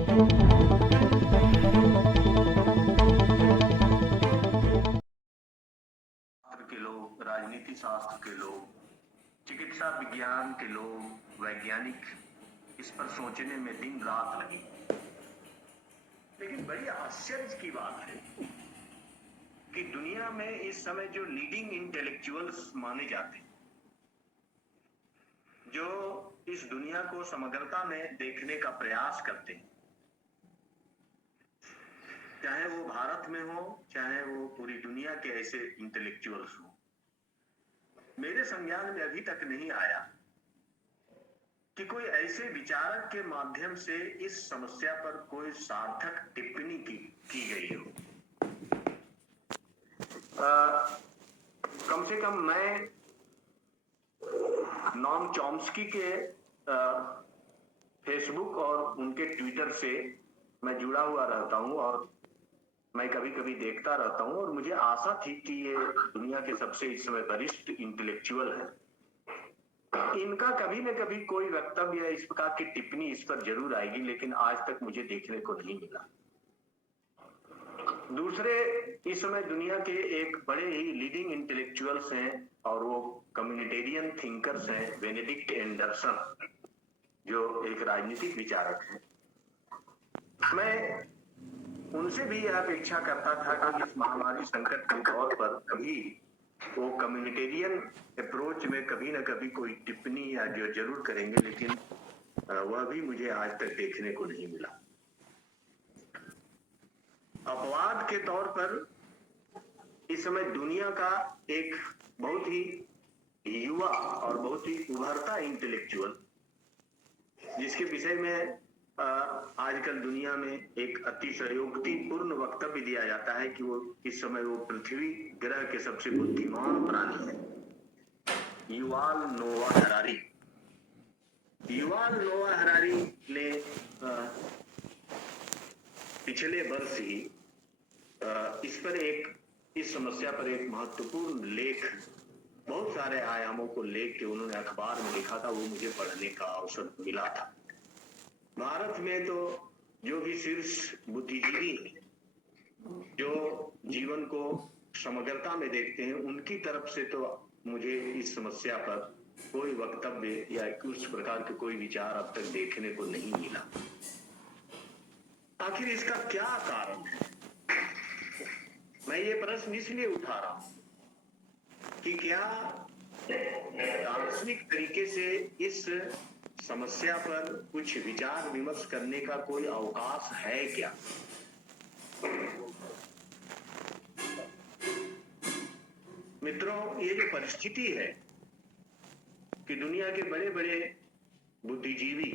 के लोग, राजनीति शास्त्र के लोग, चिकित्सा विज्ञान के लोग, वैज्ञानिक इस पर सोचने में दिन रात लगी। लेकिन बड़ी आश्चर्य की बात है कि दुनिया में इस समय जो लीडिंग इंटेलेक्चुअल्स माने जाते हैं, जो इस दुनिया को समग्रता में देखने का प्रयास करते हैं, चाहे वो भारत में हो, चाहे वो पूरी दुनिया के ऐसे इंटेलेक्चुअल्स हो, मेरे संज्ञान में अभी तक नहीं आया कि कोई ऐसे विचारक के माध्यम से इस समस्या पर कोई सार्थक टिप्पणी की गई हो। कम से कम मैं नॉम चॉम्स्की के फेसबुक और उनके ट्विटर से मैं जुड़ा हुआ रहता हूं और मैं कभी कभी देखता रहता हूं, और मुझे आशा थी कि ये दुनिया के सबसे इस समय वरिष्ठ इंटेलेक्चुअल हैं। इनका कभी न कभी कोई वक्तव्य या इस प्रकार की टिप्पणी इस पर जरूर आएगी, लेकिन आज तक मुझे देखने को नहीं मिला। दूसरे इस समय दुनिया के एक बड़े ही लीडिंग इंटेलेक्चुअल्स हैं और वो कम्युनिटेरियन थिंकर्स हैं, बेनेडिक्ट एंडरसन, जो एक राजनीतिक विचारक हैं। मैं उनसे भी यह अपेक्षा करता था कि इस महामारी संकट के दौर पर कभी वो कम्युनिटेरियन अप्रोच में कभी न कभी कोई टिप्पणी या जो जरूर करेंगे, लेकिन वह भी मुझे आज तक देखने को नहीं मिला। अपवाद के तौर पर इस समय दुनिया का एक बहुत ही युवा और बहुत ही उभरता इंटेलेक्चुअल, जिसके विषय में आजकल दुनिया में एक अतिशयोक्तिपूर्ण वक्तव्य दिया जाता है कि वो इस समय वो पृथ्वी ग्रह के सबसे बुद्धिमान प्राणी है, युवाल नोआ हरारी। युवाल नोआ हरारी ने पिछले वर्ष ही इस समस्या पर एक महत्वपूर्ण लेख, बहुत सारे आयामों को लेख के उन्होंने अखबार में लिखा था, वो मुझे पढ़ने का अवसर मिला था। भारत में तो जो भी शीर्ष बुद्धिजीवी हैं, जो जीवन को समग्रता में देखते हैं, उनकी तरफ से तो मुझे इस समस्या पर कोई वक्तव्य या उस प्रकार के कोई विचार अब तक देखने को नहीं मिला। आखिर इसका क्या कारण है? मैं ये प्रश्न इसलिए उठा रहा हूं कि क्या दार्शनिक तरीके से इस समस्या पर कुछ विचार विमर्श करने का कोई अवकाश है क्या? मित्रों, ये जो परिस्थिति है कि दुनिया के बड़े बड़े बुद्धिजीवी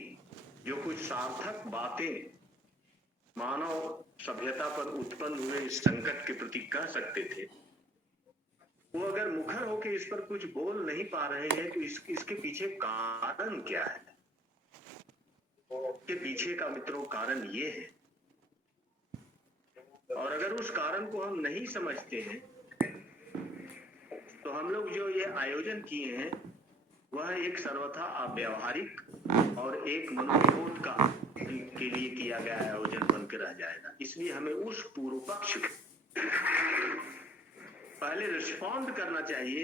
जो कुछ सार्थक बातें मानव सभ्यता पर उत्पन्न हुए इस संकट के प्रति कह सकते थे, वो अगर मुखर होकर इस पर कुछ बोल नहीं पा रहे हैं तो इसके पीछे कारण क्या है? के पीछे का मित्रों कारण ये है, और अगर उस कारण को हम नहीं समझते हैं तो हम लोग जो ये आयोजन किए हैं वह एक सर्वथा अव्यावहारिक और एक मनोविनोद का के लिए किया गया आयोजन बनकर रह जाएगा। इसलिए हमें उस पूर्व पक्ष को पहले रिस्पॉन्ड करना चाहिए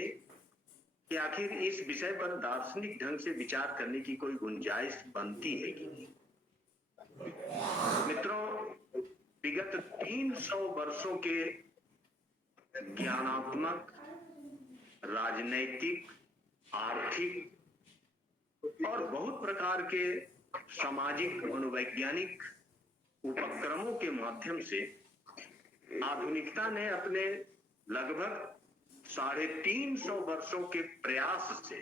कि आखिर इस विषय पर दार्शनिक ढंग से विचार करने की कोई गुंजाइश बनती है कि नहीं। मित्रों, विगत 300 वर्षों के ज्ञानात्मक, राजनैतिक, आर्थिक और बहुत प्रकार के सामाजिक मनोवैज्ञानिक उपक्रमों के माध्यम से आधुनिकता ने अपने लगभग 350 वर्षों के प्रयास से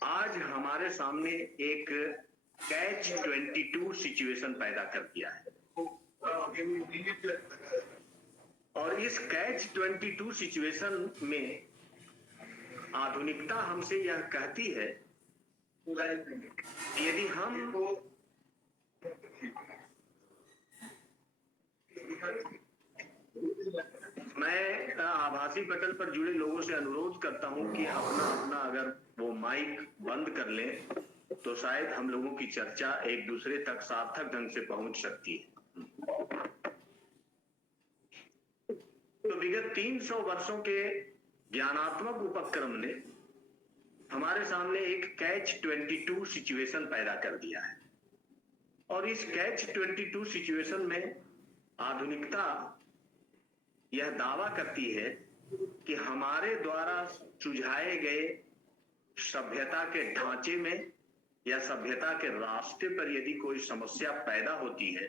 आज हमारे सामने एक कैच 22 सिचुएशन पैदा कर दिया है। और इस कैच 22 सिचुएशन में आधुनिकता हमसे यह कहती है यदि हम मैं आभासी पटल पर जुड़े लोगों से अनुरोध करता हूं कि अपना अगर वो माइक बंद कर लें तो शायद हम लोगों की चर्चा एक दूसरे तक सार्थक ढंग से पहुंच सकती है। तो विगत 300 वर्षों के ज्ञानात्मक उपक्रम ने हमारे सामने एक कैच 22 सिचुएशन पैदा कर दिया है, और इस कैच 22 सिचुएशन में आधुनिकता यह दावा करती है कि हमारे द्वारा सुझाए गए सभ्यता के ढांचे में या सभ्यता के रास्ते पर यदि कोई समस्या पैदा होती है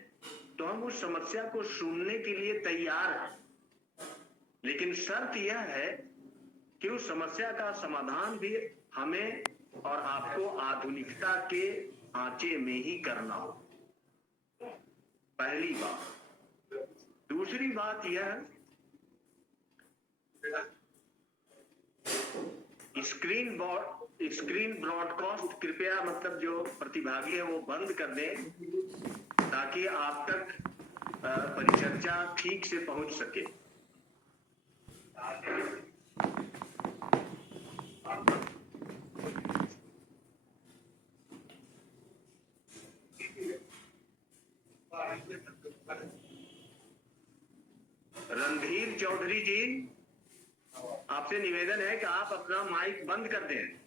तो हम उस समस्या को सुनने के लिए तैयार हैं, लेकिन शर्त यह है कि उस समस्या का समाधान भी हमें और आपको आधुनिकता के ढांचे में ही करना हो। पहली बात। दूसरी बात यह, स्क्रीन ब्रॉडकास्ट कृपया मतलब जो प्रतिभागी है वो बंद कर दें ताकि आप तक परिचर्चा ठीक से पहुंच सके। रणधीर चौधरी जी, आपसे निवेदन है कि आप अपना माइक बंद कर दें।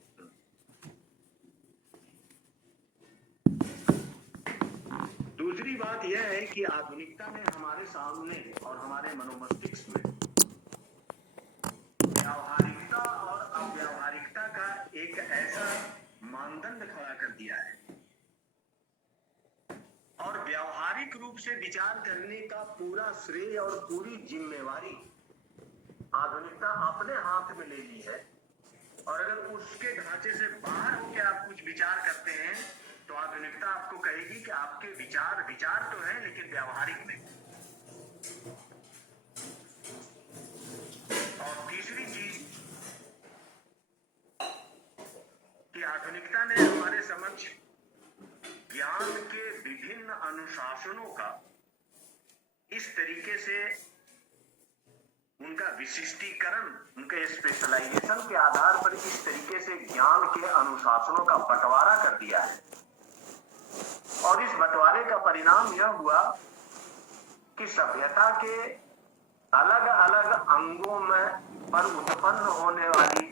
दूसरी बात यह है कि आधुनिकता ने हमारे सामने और हमारे मनोमस्तिष्क में व्यावहारिकता और अव्यावहारिकता का एक ऐसा मानदंड खड़ा कर दिया है, और व्यावहारिक रूप से विचार करने का पूरा श्रेय और पूरी जिम्मेवारी आधुनिकता अपने हाथ में ले ली है। और अगर उसके ढांचे से बाहर होकर आप कुछ विचार करते हैं तो आधुनिकता आपको कहेगी कि आपके विचार तो है लेकिन व्यावहारिक नहीं। और तीसरी चीज कि आधुनिकता ने हमारे समक्ष ज्ञान के विभिन्न अनुशासनों का इस तरीके से उनका विशिष्टीकरण, उनके स्पेशलाइजेशन के आधार पर इस तरीके से ज्ञान के अनुशासनों का बंटवारा कर दिया है, और इस बंटवारे का परिणाम यह हुआ कि सभ्यता के अलग अलग अंगों में पर उत्पन्न होने वाली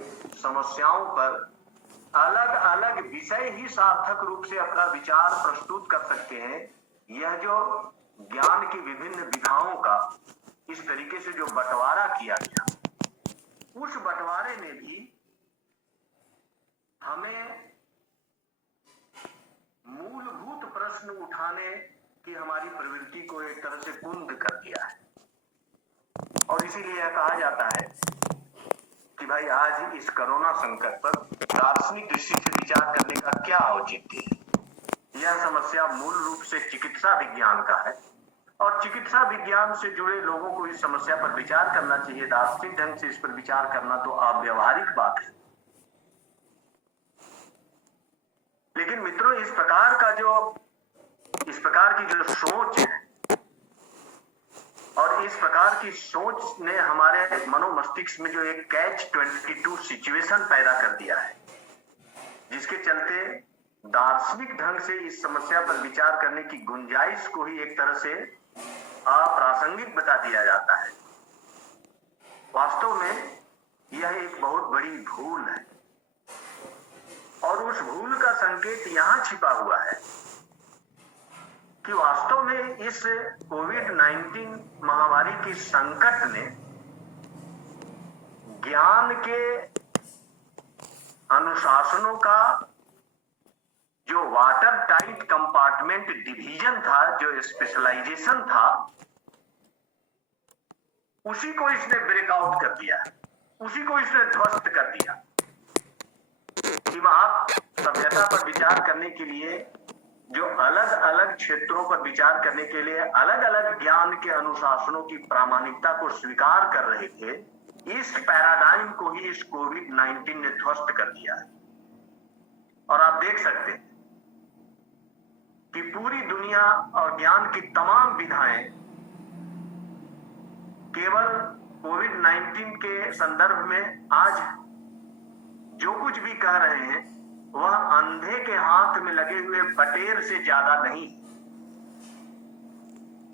समस्याओं पर अलग अलग विषय ही सार्थक रूप से अपना विचार प्रस्तुत कर सकते हैं। यह जो ज्ञान की विभिन्न विधाओं का इस तरीके से जो बंटवारा किया गया, उस बंटवारे ने भी हमें मूलभूत प्रश्न उठाने की हमारी प्रवृत्ति को एक तरह से कुंद कर दिया है। और इसीलिए यह कहा जाता है कि भाई आज इस कोरोना संकट पर दार्शनिक दृष्टि से विचार करने का क्या औचित्य है। यह समस्या मूल रूप से चिकित्सा विज्ञान का है, और चिकित्सा विज्ञान से जुड़े लोगों को इस समस्या पर विचार करना चाहिए। दार्शनिक ढंग से इस पर विचार करना तो अव्यावहारिक बात है। लेकिन मित्रों, इस प्रकार की जो सोच है और इस प्रकार की सोच ने हमारे मनोमस्तिष्क में जो एक कैच 22 सिचुएशन पैदा कर दिया है, जिसके चलते दार्शनिक ढंग से इस समस्या पर विचार करने की गुंजाइश को ही एक तरह से अप्रासंगिक बता दिया जाता है। वास्तव में यह एक बहुत बड़ी भूल है, और उस भूल का संकेत यहां छिपा हुआ है कि वास्तव में इस कोविड-19 महामारी की संकट ने ज्ञान के अनुशासनों का जो वाटर टाइट कंपार्टमेंट डिवीजन था, जो स्पेशलाइजेशन था, उसी को इसने ब्रेकआउट कर दिया, उसी को इसने ध्वस्त कर दिया। कि आप सभ्यता पर विचार करने के लिए, जो अलग अलग क्षेत्रों पर विचार करने के लिए अलग अलग ज्ञान के अनुशासनों की प्रामाणिकता को स्वीकार कर रहे थे, इस पैराडाइम को ही इस कोविड-19 ने ध्वस्त कर दिया है। और आप देख सकते हैं कि पूरी दुनिया और ज्ञान की तमाम विधाएं केवल कोविड-19 के संदर्भ में आज जो कुछ भी कह रहे हैं वह अंधे के हाथ में लगे हुए बटेर से ज्यादा नहीं।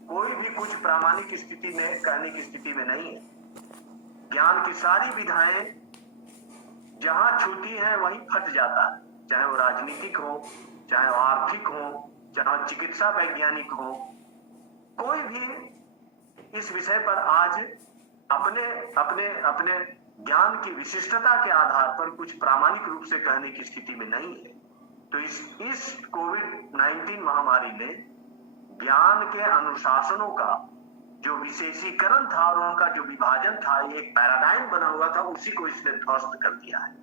कोई भी कुछ प्रामाणिक स्थिति में कहने की स्थिति में नहीं है। ज्ञान की सारी विधाएं जहां छूती हैं वहीं फट जाता है, चाहे वो राजनीतिक हो, चाहे वो आर्थिक हो, चाहे चिकित्सा वैज्ञानिक हो। कोई भी इस विषय पर आज अपने अपने अपने ज्ञान की विशिष्टता के आधार पर कुछ प्रामाणिक रूप से कहने की स्थिति में नहीं है। तो इस कोविड-19 महामारी ने ज्ञान के अनुशासनों का जो विशेषीकरण था और उनका जो विभाजन था, एक पैराडाइम बना हुआ था, उसी को इसने ध्वस्त कर दिया है।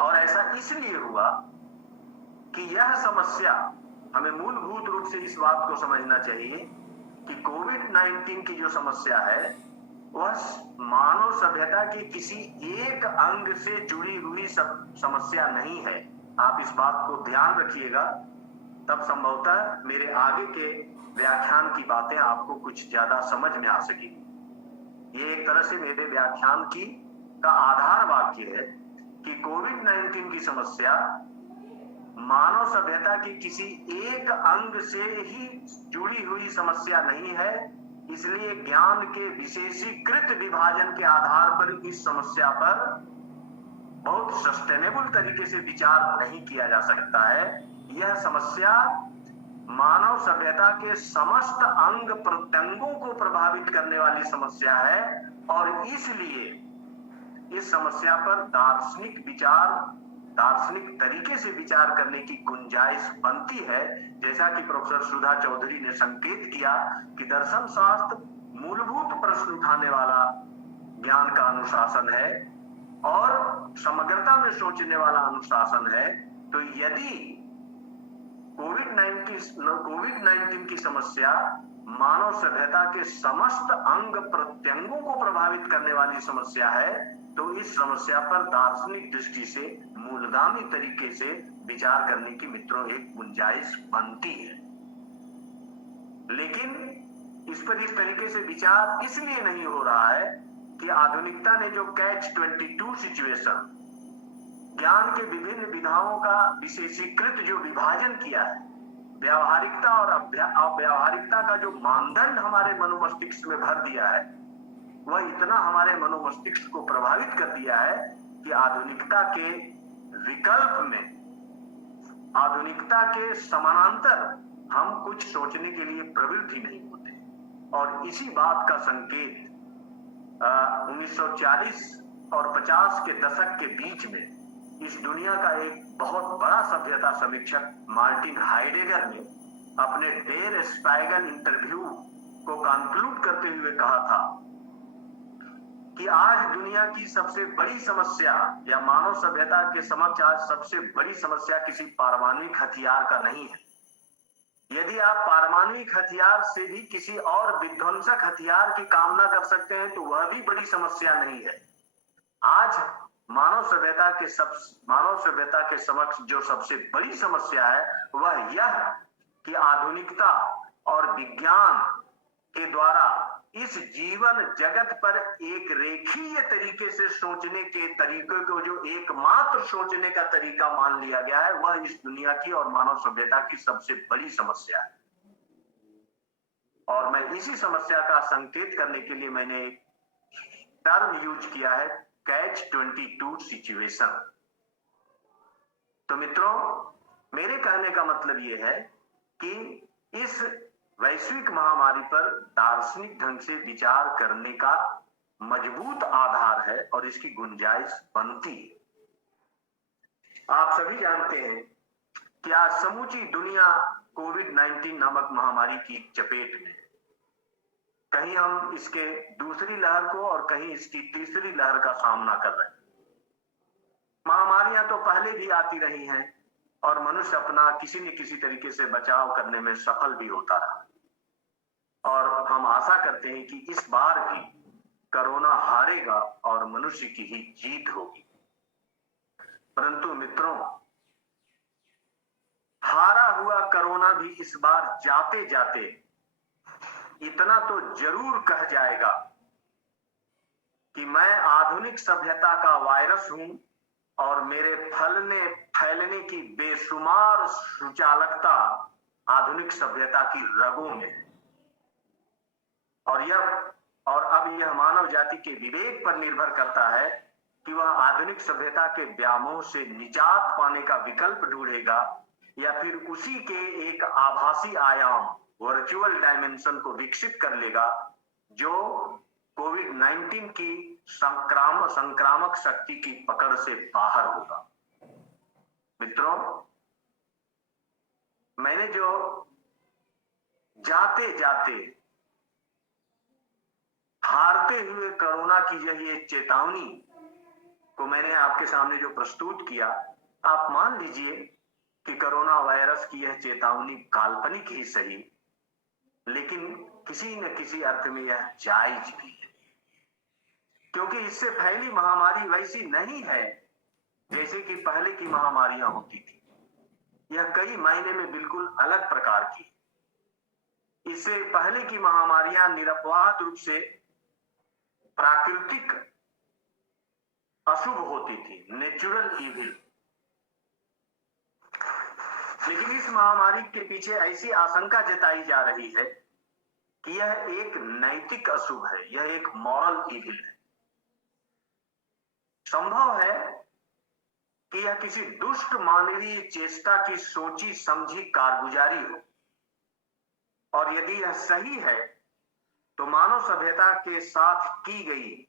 और ऐसा इसलिए हुआ कि यह समस्या, हमें मूलभूत रूप से इस बात को समझना चाहिए कि कोविड-19 की जो समस्या है वह मानव सभ्यता के किसी एक अंग से जुड़ी हुई समस्या नहीं है। आप इस बात को ध्यान रखिएगा, तब संभवतः मेरे आगे के व्याख्यान की बातें आपको कुछ ज्यादा समझ में आ सकेगी। ये एक तरह से मेरे व्याख्यान का आधार वाक्य है कि कोविड-19 की समस्या मानव सभ्यता के किसी एक अंग से ही जुड़ी हुई समस्या नहीं है। इसलिए ज्ञान के विशेषीकृत विभाजन के आधार पर इस समस्या पर बहुत सस्टेनेबल तरीके से विचार नहीं किया जा सकता है। यह समस्या मानव सभ्यता के समस्त अंग प्रत्यंगों को प्रभावित करने वाली समस्या है और इसलिए इस समस्या पर दार्शनिक तरीके से विचार करने की गुंजाइश बनती है। जैसा कि प्रोफेसर सुधा चौधरी ने संकेत किया कि दर्शन शास्त्र मूलभूत प्रश्न उठाने वाला ज्ञान का अनुशासन है और समग्रता में सोचने वाला अनुशासन है। तो यदि कोविड-19 की समस्या मानव सभ्यता के समस्त अंग प्रत्यंगों को प्रभावित करने वाली समस्या है, तो इस समस्या पर दार्शनिक दृष्टि से मूलगामी तरीके से विचार करने की मित्रों एक गुंजाइश बनती है। लेकिन इस पर इस तरीके से विचार इसलिए नहीं हो रहा है कि आधुनिकता ने जो कैच-22 सिचुएशन, ज्ञान के विभिन्न विधाओं का विशेषीकृत जो विभाजन किया है, व्यावहारिकता और अव्यावहारिकता का जो मानदंड हमारे मनोमस्तिष्क में भर दिया है, वह इतना हमारे मनोमस्तिष्क को प्रभावित कर दिया है कि आधुनिकता के विकल्प में, आधुनिकता के समानांतर हम कुछ सोचने के लिए प्रवृत्त ही नहीं होते। और इसी बात का संकेत 1940 और 50 के दशक के बीच में इस दुनिया का एक बहुत बड़ा सभ्यता समीक्षक मार्टिन हाइडेगर ने अपने डेर स्पाइगल इंटरव्यू को कंक्लूड करते हुए कहा था कि आज दुनिया की सबसे बड़ी समस्या या मानव सभ्यता के समक्ष आज सबसे बड़ी समस्या किसी पारमाणविक हथियार का नहीं है। यदि आप पारमाणविक हथियार से भी किसी और विध्वंसक हथियार की कामना कर सकते हैं तो वह भी बड़ी समस्या नहीं है। आज मानव सभ्यता के समक्ष जो सबसे बड़ी समस्या है वह यह कि आधुनिकता और विज्ञान के द्वारा इस जीवन जगत पर एक रेखीय तरीके से सोचने के तरीके को जो एकमात्र सोचने का तरीका मान लिया गया है, वह इस दुनिया की और मानव सभ्यता की सबसे बड़ी समस्या है। और मैं इसी समस्या का संकेत करने के लिए मैंने एक टर्म यूज किया है, कैच-22 सिचुएशन। तो मित्रों, मेरे कहने का मतलब यह है कि इस वैश्विक महामारी पर दार्शनिक ढंग से विचार करने का मजबूत आधार है और इसकी गुंजाइश बनती है। आप सभी जानते हैं कि आज समूची दुनिया कोविड-19 नामक महामारी की चपेट में, कहीं हम इसके दूसरी लहर को और कहीं इसकी तीसरी लहर का सामना कर रहे हैं। महामारियां तो पहले भी आती रही हैं और मनुष्य अपना किसी न किसी तरीके से बचाव करने में सफल भी होता रहा और हम आशा करते हैं कि इस बार भी कोरोना हारेगा और मनुष्य की ही जीत होगी। परंतु मित्रों, हारा हुआ कोरोना भी इस बार जाते जाते इतना तो जरूर कह जाएगा कि मैं आधुनिक सभ्यता का वायरस हूं और मेरे फैलने की बेशुमार सुचालकता आधुनिक सभ्यता की रगों में है। और अब यह मानव जाति के विवेक पर निर्भर करता है कि वह आधुनिक सभ्यता के व्यामोह से निजात पाने का विकल्प ढूंढेगा या फिर उसी के एक आभासी आयाम वर्चुअल डायमेंशन को विकसित कर लेगा जो कोविड-19 की संक्रामक शक्ति की पकड़ से बाहर होगा। मित्रों, मैंने जो जाते जाते हारते हुए कोरोना की ये चेतावनी को मैंने आपके सामने जो प्रस्तुत किया, आप मान लीजिए कि कोरोना वायरस की यह चेतावनी काल्पनिक ही सही, लेकिन किसी न किसी अर्थ में यह जायज भी है, क्योंकि इससे फैली महामारी वैसी नहीं है जैसे कि पहले की महामारियां होती थी। यह कई मायने में बिल्कुल अलग प्रकार की। इससे पहले की महामारियां निरपवाद रूप से प्राकृतिक अशुभ होती थी, नेचुरल इविल। लेकिन इस महामारी के पीछे ऐसी आशंका जताई जा रही है कि यह एक नैतिक अशुभ है, यह एक मॉरल इविल है। संभव है कि यह किसी दुष्ट मानवीय चेष्टा की सोची समझी कारगुजारी हो, और यदि यह सही है तो मानव सभ्यता के साथ की गई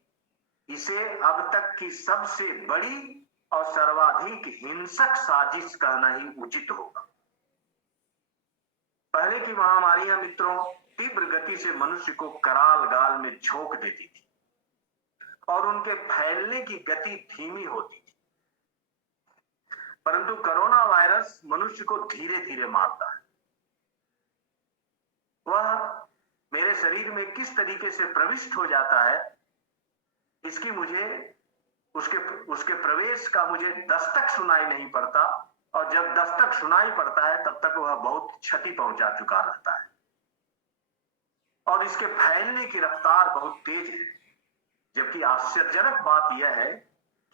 इसे अब तक की सबसे बड़ी और सर्वाधिक हिंसक साजिश कहना ही उचित होगा। पहले की महामारियां मित्रों तीव्र गति से मनुष्य को कराल गाल में झोंक देती थी और उनके फैलने की गति धीमी होती थी, परंतु कोरोना वायरस मनुष्य को धीरे धीरे मारता है। वह मेरे शरीर में किस तरीके से प्रविष्ट हो जाता है, इसकी मुझे उसके प्रवेश का मुझे दस्तक सुनाई नहीं पड़ता, और जब दस्तक सुनाई पड़ता है तब तक वह बहुत क्षति पहुंचा चुका रहता है, और इसके फैलने की रफ्तार बहुत तेज है। जबकि आश्चर्यजनक बात यह है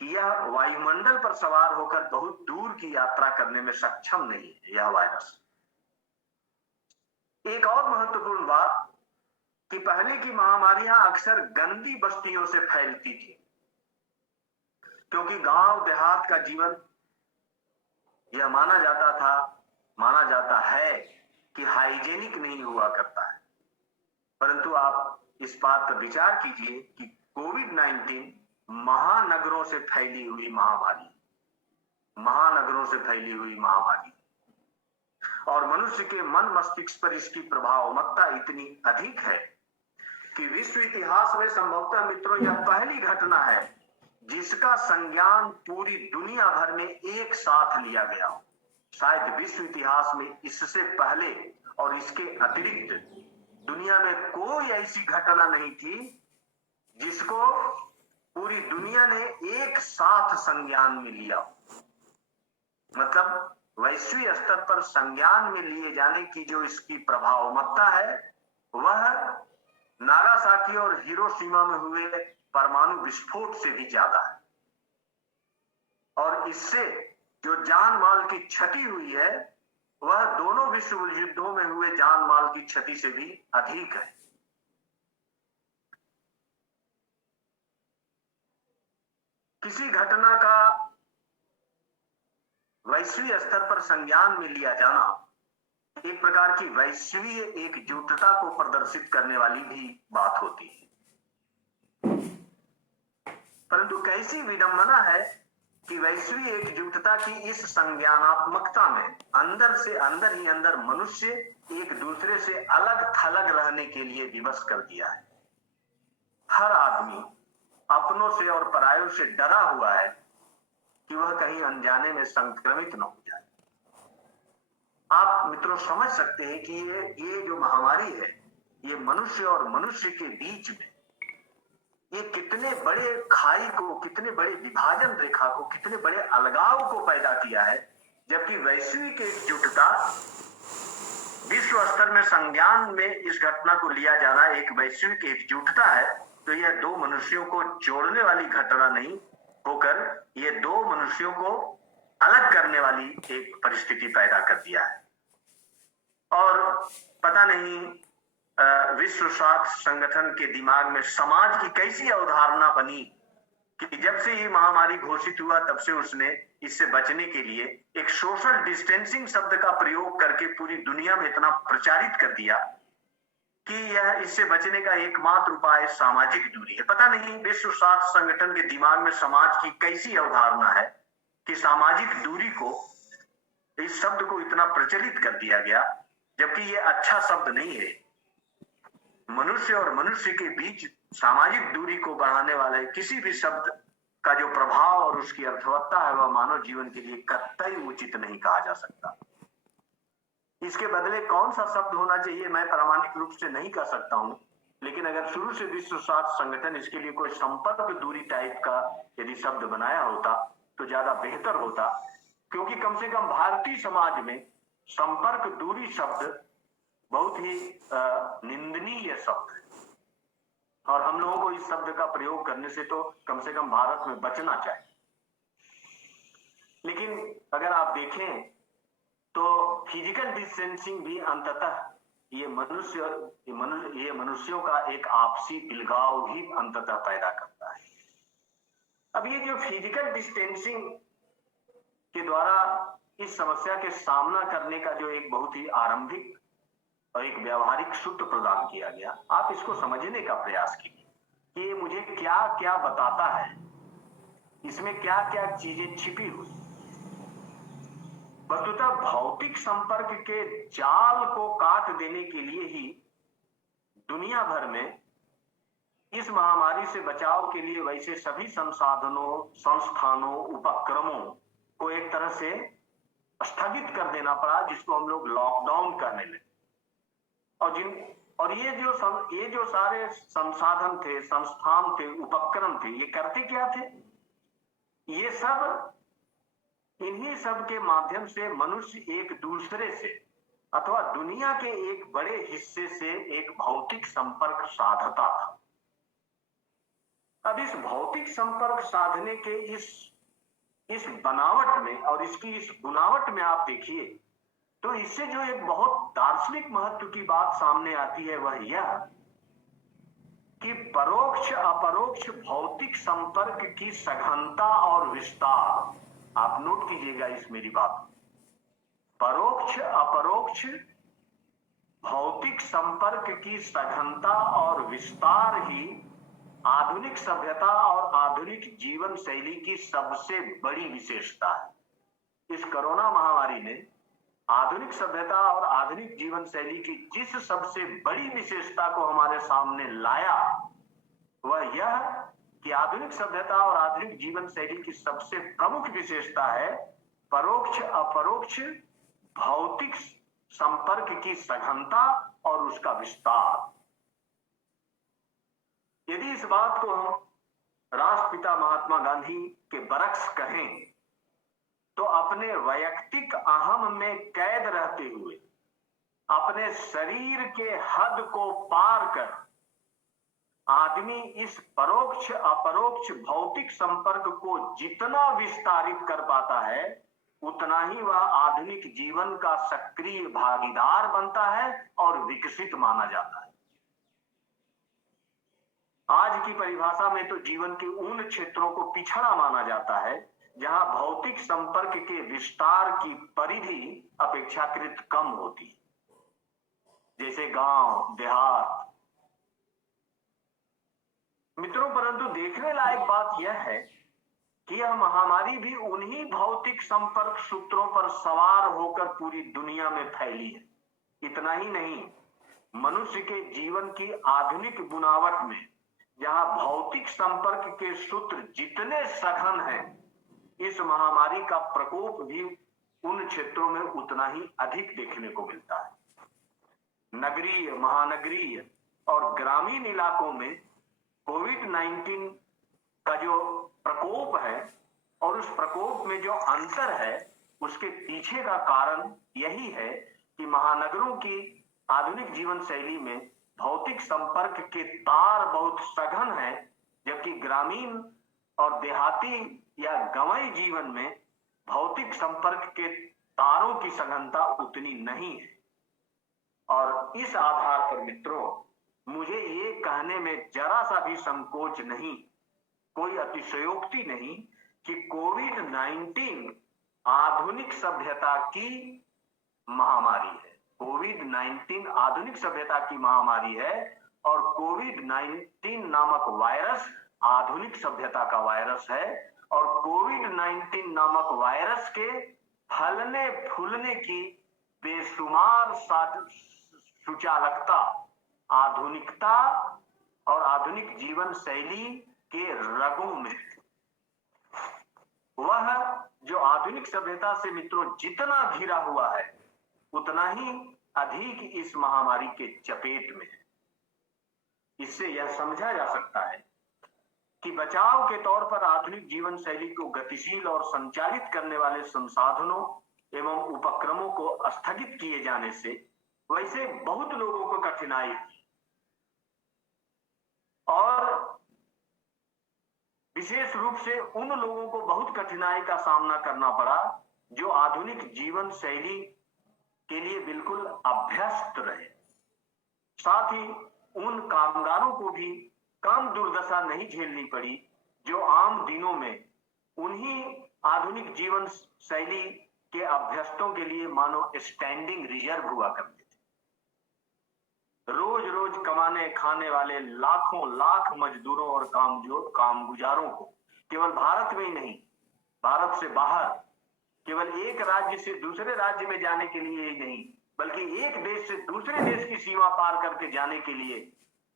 कि यह वायुमंडल पर सवार होकर बहुत दूर की यात्रा करने में सक्षम नहीं है यह वायरस। एक और महत्वपूर्ण बात कि पहले की महामारियां अक्सर गंदी बस्तियों से फैलती थी, क्योंकि गांव देहात का जीवन यह माना जाता है कि हाइजेनिक नहीं हुआ करता है। परंतु आप इस बात पर विचार कीजिए कि कोविड-19 महानगरों से फैली हुई महामारी और मनुष्य के मन मस्तिष्क पर इसकी प्रभावमत्ता इतनी अधिक है कि विश्व इतिहास में संभवतः मित्रों यह पहली घटना है जिसका संज्ञान पूरी दुनिया भर में एक साथ लिया गया हो। शायद विश्व इतिहास में इससे पहले और इसके अतिरिक्त दुनिया में कोई ऐसी घटना नहीं थी जिसको पूरी दुनिया ने एक साथ संज्ञान में लिया। मतलब वैश्विक स्तर पर संज्ञान में लिए जाने की जो इसकी प्रभावमत्ता है वह नागासाकी और हिरोशिमा में हुए परमाणु विस्फोट से भी ज्यादा है, और इससे जो जान माल की क्षति हुई है वह दोनों विश्व युद्धों में हुए जान माल की क्षति से भी अधिक है। किसी घटना का वैश्विक स्तर पर संज्ञान में लिया जाना एक प्रकार की वैश्विक एकजुटता को प्रदर्शित करने वाली भी बात होती है। परंतु कैसी विडंबना है कि वैश्विक एकजुटता की इस संज्ञानात्मकता में अंदर से अंदर ही अंदर मनुष्य एक दूसरे से अलग थलग रहने के लिए विवश कर दिया है। हर आदमी अपनों से और परायों से डरा हुआ है कि वह कहीं अनजाने में संक्रमित न हो जाए। आप मित्रों समझ सकते हैं कि ये जो महामारी है ये मनुष्य और मनुष्य के बीच में ये कितने बड़े खाई को, कितने बड़े विभाजन रेखा को, कितने बड़े अलगाव को पैदा किया है। जबकि वैश्विक एकजुटता, विश्व स्तर में संज्ञान में इस घटना को लिया जाना एक वैश्विक एकजुटता है, तो यह दो मनुष्यों को जोड़ने वाली घटना नहीं होकर ये दो मनुष्यों को अलग करने वाली एक परिस्थिति पैदा कर दिया है। और पता नहीं विश्व स्वास्थ्य संगठन के दिमाग में समाज की कैसी अवधारणा बनी कि जब से ये महामारी घोषित हुआ तब से उसने इससे बचने के लिए एक सोशल डिस्टेंसिंग शब्द का प्रयोग करके पूरी दुनिया में इतना प्रचारित कर दिया कि यह इससे बचने का एकमात्र उपाय सामाजिक दूरी है। पता नहीं विश्व स्वास्थ्य संगठन के दिमाग में समाज की कैसी अवधारणा है कि सामाजिक दूरी को, इस शब्द को इतना प्रचलित कर दिया गया, जबकि ये अच्छा शब्द नहीं है। मनुष्य और मनुष्य के बीच सामाजिक दूरी को बढ़ाने वाले किसी भी शब्द का जो प्रभाव और उसकी अर्थवत्ता है वह मानव जीवन के लिए कतई उचित नहीं कहा जा सकता। इसके बदले कौन सा शब्द होना चाहिए मैं प्रामाणिक रूप से नहीं कह सकता हूं, लेकिन अगर शुरू से विश्व स्वास्थ्य संगठन इसके लिए कोई संपर्क दूरी टाइप का यदि शब्द बनाया होता तो ज्यादा बेहतर होता, क्योंकि कम से कम भारतीय समाज में संपर्क दूरी शब्द बहुत ही निंदनीय शब्द है और हम लोगों को इस शब्द का प्रयोग करने से तो कम से कम भारत में बचना चाहिए। लेकिन अगर आप देखें तो फिजिकल डिस्टेंसिंग भी अंततः ये मनुष्यों का एक आपसी अलगाव ही अंततः पैदा करता है। अब ये जो फिजिकल डिस्टेंसिंग के द्वारा इस समस्या के सामना करने का जो एक बहुत ही आरंभिक और एक व्यवहारिक सूत्र प्रदान किया गया, आप इसको समझने का प्रयास कीजिए कि ये मुझे क्या क्या बताता है, इसमें क्या क्या चीजें छिपी हुई। वस्तुतः भौतिक संपर्क के जाल को काट देने के लिए ही दुनिया भर में इस महामारी से बचाव के लिए वैसे सभी संसाधनों, संस्थानों, उपक्रमों को एक तरह से स्थगित कर देना पड़ा, जिसको हम लोग लॉकडाउन करने लगे। और ये जो सारे संसाधन थे, संस्थान थे, उपक्रम थे, ये करते क्या थे? ये सब इन्हीं सब के माध्यम से मनुष्य एक दूसरे से अथवा दुनिया के एक बड़े हिस्से से एक भौतिक संपर्क साधता था। अब इस भौतिक संपर्क साधने के इस बनावट में और इसकी इस गुनावट में आप देखिए तो इससे जो एक बहुत दार्शनिक महत्व की बात सामने आती है वह यह कि परोक्ष अपरोक्ष भौतिक संपर्क की सघनता और विस्तार, आप नोट कीजिएगा इस मेरी बात, परोक्ष अपरोक्ष भौतिक संपर्क की सघनता और विस्तार ही आधुनिक सभ्यता और आधुनिक जीवन शैली की सबसे बड़ी विशेषता है। इस कोरोना महामारी ने आधुनिक सभ्यता और आधुनिक जीवन शैली की जिस सबसे बड़ी विशेषता को हमारे सामने लाया वह यह कि आधुनिक सभ्यता और आधुनिक जीवन शैली की सबसे प्रमुख विशेषता है परोक्ष अपरोक्ष भौतिक संपर्क की सघनता और उसका विस्तार। यदि इस बात को हम राष्ट्रपिता महात्मा गांधी के बरक्स कहें तो अपने वैयक्तिक अहम में कैद रहते हुए अपने शरीर के हद को पार कर आदमी इस परोक्ष अपरोक्ष भौतिक संपर्क को जितना विस्तारित कर पाता है उतना ही वह आधुनिक जीवन का सक्रिय भागीदार बनता है और विकसित माना जाता है। आज की परिभाषा में तो जीवन के उन क्षेत्रों को पिछड़ा माना जाता है जहां भौतिक संपर्क के विस्तार की परिधि अपेक्षाकृत कम होती है, जैसे गांव देहात। मित्रों, परंतु देखने लायक बात यह है कि यह महामारी भी उन्हीं भौतिक संपर्क सूत्रों पर सवार होकर पूरी दुनिया में फैली है। इतना ही नहीं, मनुष्य के जीवन की आधुनिक बुनावट में जहां भौतिक संपर्क के सूत्र जितने सघन हैं, इस महामारी का प्रकोप भी उन क्षेत्रों में उतना ही अधिक देखने को मिलता है। नगरीय, महानगरीय और ग्रामीण इलाकों में कोविड-19 का जो प्रकोप है और उस प्रकोप में जो अंतर है उसके पीछे का कारण यही है कि महानगरों की आधुनिक जीवन शैली में भौतिक संपर्क के तार बहुत सघन है, जबकि ग्रामीण और देहाती या गंवाई जीवन में भौतिक संपर्क के तारों की सघनता उतनी नहीं है। और इस आधार पर मित्रों, मुझे ये कहने में जरा सा भी संकोच नहीं, कोई अतिशयोक्ति नहीं कि कोविड-19 आधुनिक सभ्यता की महामारी है। कोविड-19 आधुनिक सभ्यता की महामारी है और कोविड-19 नामक वायरस आधुनिक सभ्यता का वायरस है। और कोविड-19 नामक वायरस के फलने फूलने की बेशुमार सुचालकता आधुनिकता और आधुनिक जीवन शैली के रगों में, वह जो आधुनिक सभ्यता से मित्रों जितना घिरा हुआ है उतना ही अधिक इस महामारी के चपेट में है। इससे यह समझा जा सकता है कि बचाव के तौर पर आधुनिक जीवन शैली को गतिशील और संचालित करने वाले संसाधनों एवं उपक्रमों को स्थगित किए जाने से वैसे बहुत लोगों को कठिनाई हुई और विशेष रूप से उन लोगों को बहुत कठिनाई का सामना करना पड़ा जो आधुनिक जीवन शैली के लिए बिल्कुल अभ्यस्त रहे। साथ ही उन कामगारों को भी कम दुर्दशा नहीं झेलनी पड़ी जो आम दिनों में उन्हीं आधुनिक जीवन शैली के अभ्यस्तों के लिए मानो स्टैंडिंग रिजर्व हुआ करते थे। रोज रोज कमाने खाने वाले लाखों लाख मजदूरों और कामगुजारों को केवल भारत में ही नहीं, भारत से बाहर केवल एक राज्य से दूसरे राज्य में जाने के लिए ही नहीं, बल्कि एक देश से दूसरे देश की सीमा पार करके जाने के लिए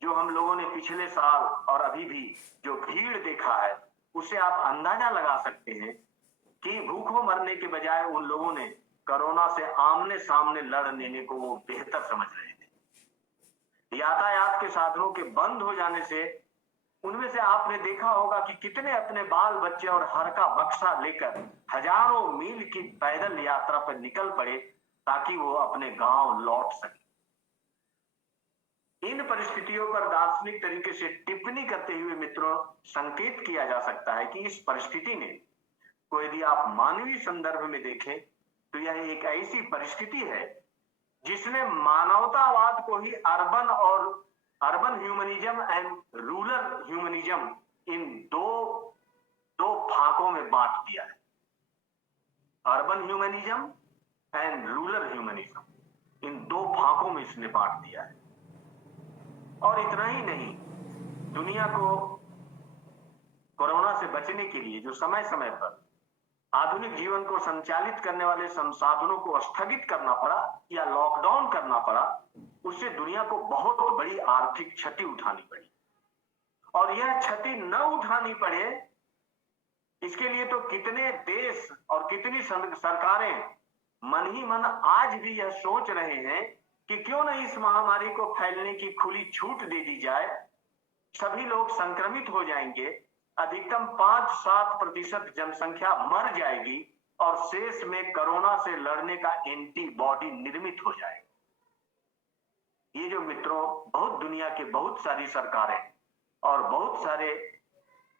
जो हम लोगों ने पिछले साल और अभी भी जो भीड़ देखा है, उससे आप अंदाजा लगा सकते हैं कि भूखों मरने के बजाय उन लोगों ने कोरोना से आमने सामने लड़ लेने को वो बेहतर समझ रहे थे। यातायात के साधनों के बंद हो जाने से उनमें से आपने देखा होगा कि कितने अपने बाल बच्चे और हर का बक्सा लेकर हजारों मील की पैदल यात्रा पर निकल पड़े ताकि वो अपने गांव लौट सके। इन परिस्थितियों पर दार्शनिक तरीके से टिप्पणी करते हुए मित्रों संकेत किया जा सकता है कि इस परिस्थिति ने को यदि आप मानवीय संदर्भ में देखें तो यह एक ऐसी परिस्थिति है जिसने मानवतावाद को ही urban humanism and rural humanism इन दो भागों में बांट दिया है। Urban humanism and rural humanism, इन दो भागों में इसने बांट दिया है। और इतना ही नहीं, दुनिया को कोरोना से बचने के लिए जो समय समय पर आधुनिक जीवन को संचालित करने वाले संसाधनों को स्थगित करना पड़ा या लॉकडाउन करना पड़ा, उससे दुनिया को बहुत बड़ी आर्थिक क्षति उठानी पड़ी। और यह क्षति न उठानी पड़े इसके लिए तो कितने देश और कितनी सरकारें मन ही मन आज भी यह सोच रहे हैं कि क्यों न इस महामारी को फैलने की खुली छूट दे दी जाए। सभी लोग संक्रमित हो जाएंगे, अधिकतम 5-7% जनसंख्या मर जाएगी और शेष में कोरोना से लड़ने का एंटीबॉडी निर्मित हो जाएगा। ये जो मित्रों बहुत दुनिया के बहुत सारी सरकारें और बहुत सारे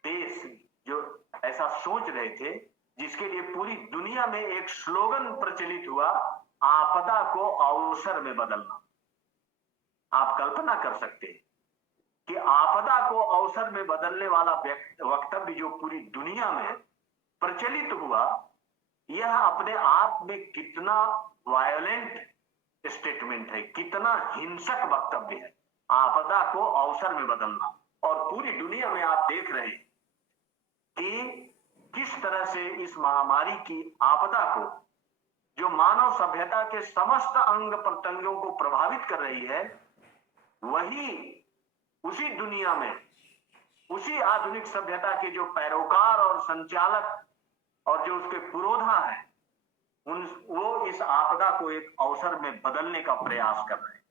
देश जो ऐसा सोच रहे थे, जिसके लिए पूरी दुनिया में एक स्लोगन प्रचलित हुआ, आपदा को अवसर में बदलना। आप कल्पना कर सकते हैं कि आपदा को अवसर में बदलने वाला वक्तव्य जो पूरी दुनिया में प्रचलित हुआ, यह अपने आप में कितना वायलेंट स्टेटमेंट है, कितना हिंसक वक्तव्य है। आपदा को अवसर में बदलना, और पूरी दुनिया में आप देख रहे हैं कि किस तरह से इस महामारी की आपदा को, जो मानव सभ्यता के समस्त अंग प्रत्यंगों को प्रभावित कर रही है, वही उसी दुनिया में उसी आधुनिक सभ्यता के जो पैरोकार और संचालक और जो उसके पुरोधा है, वो इस आपदा को एक अवसर में बदलने का प्रयास कर रहे हैं।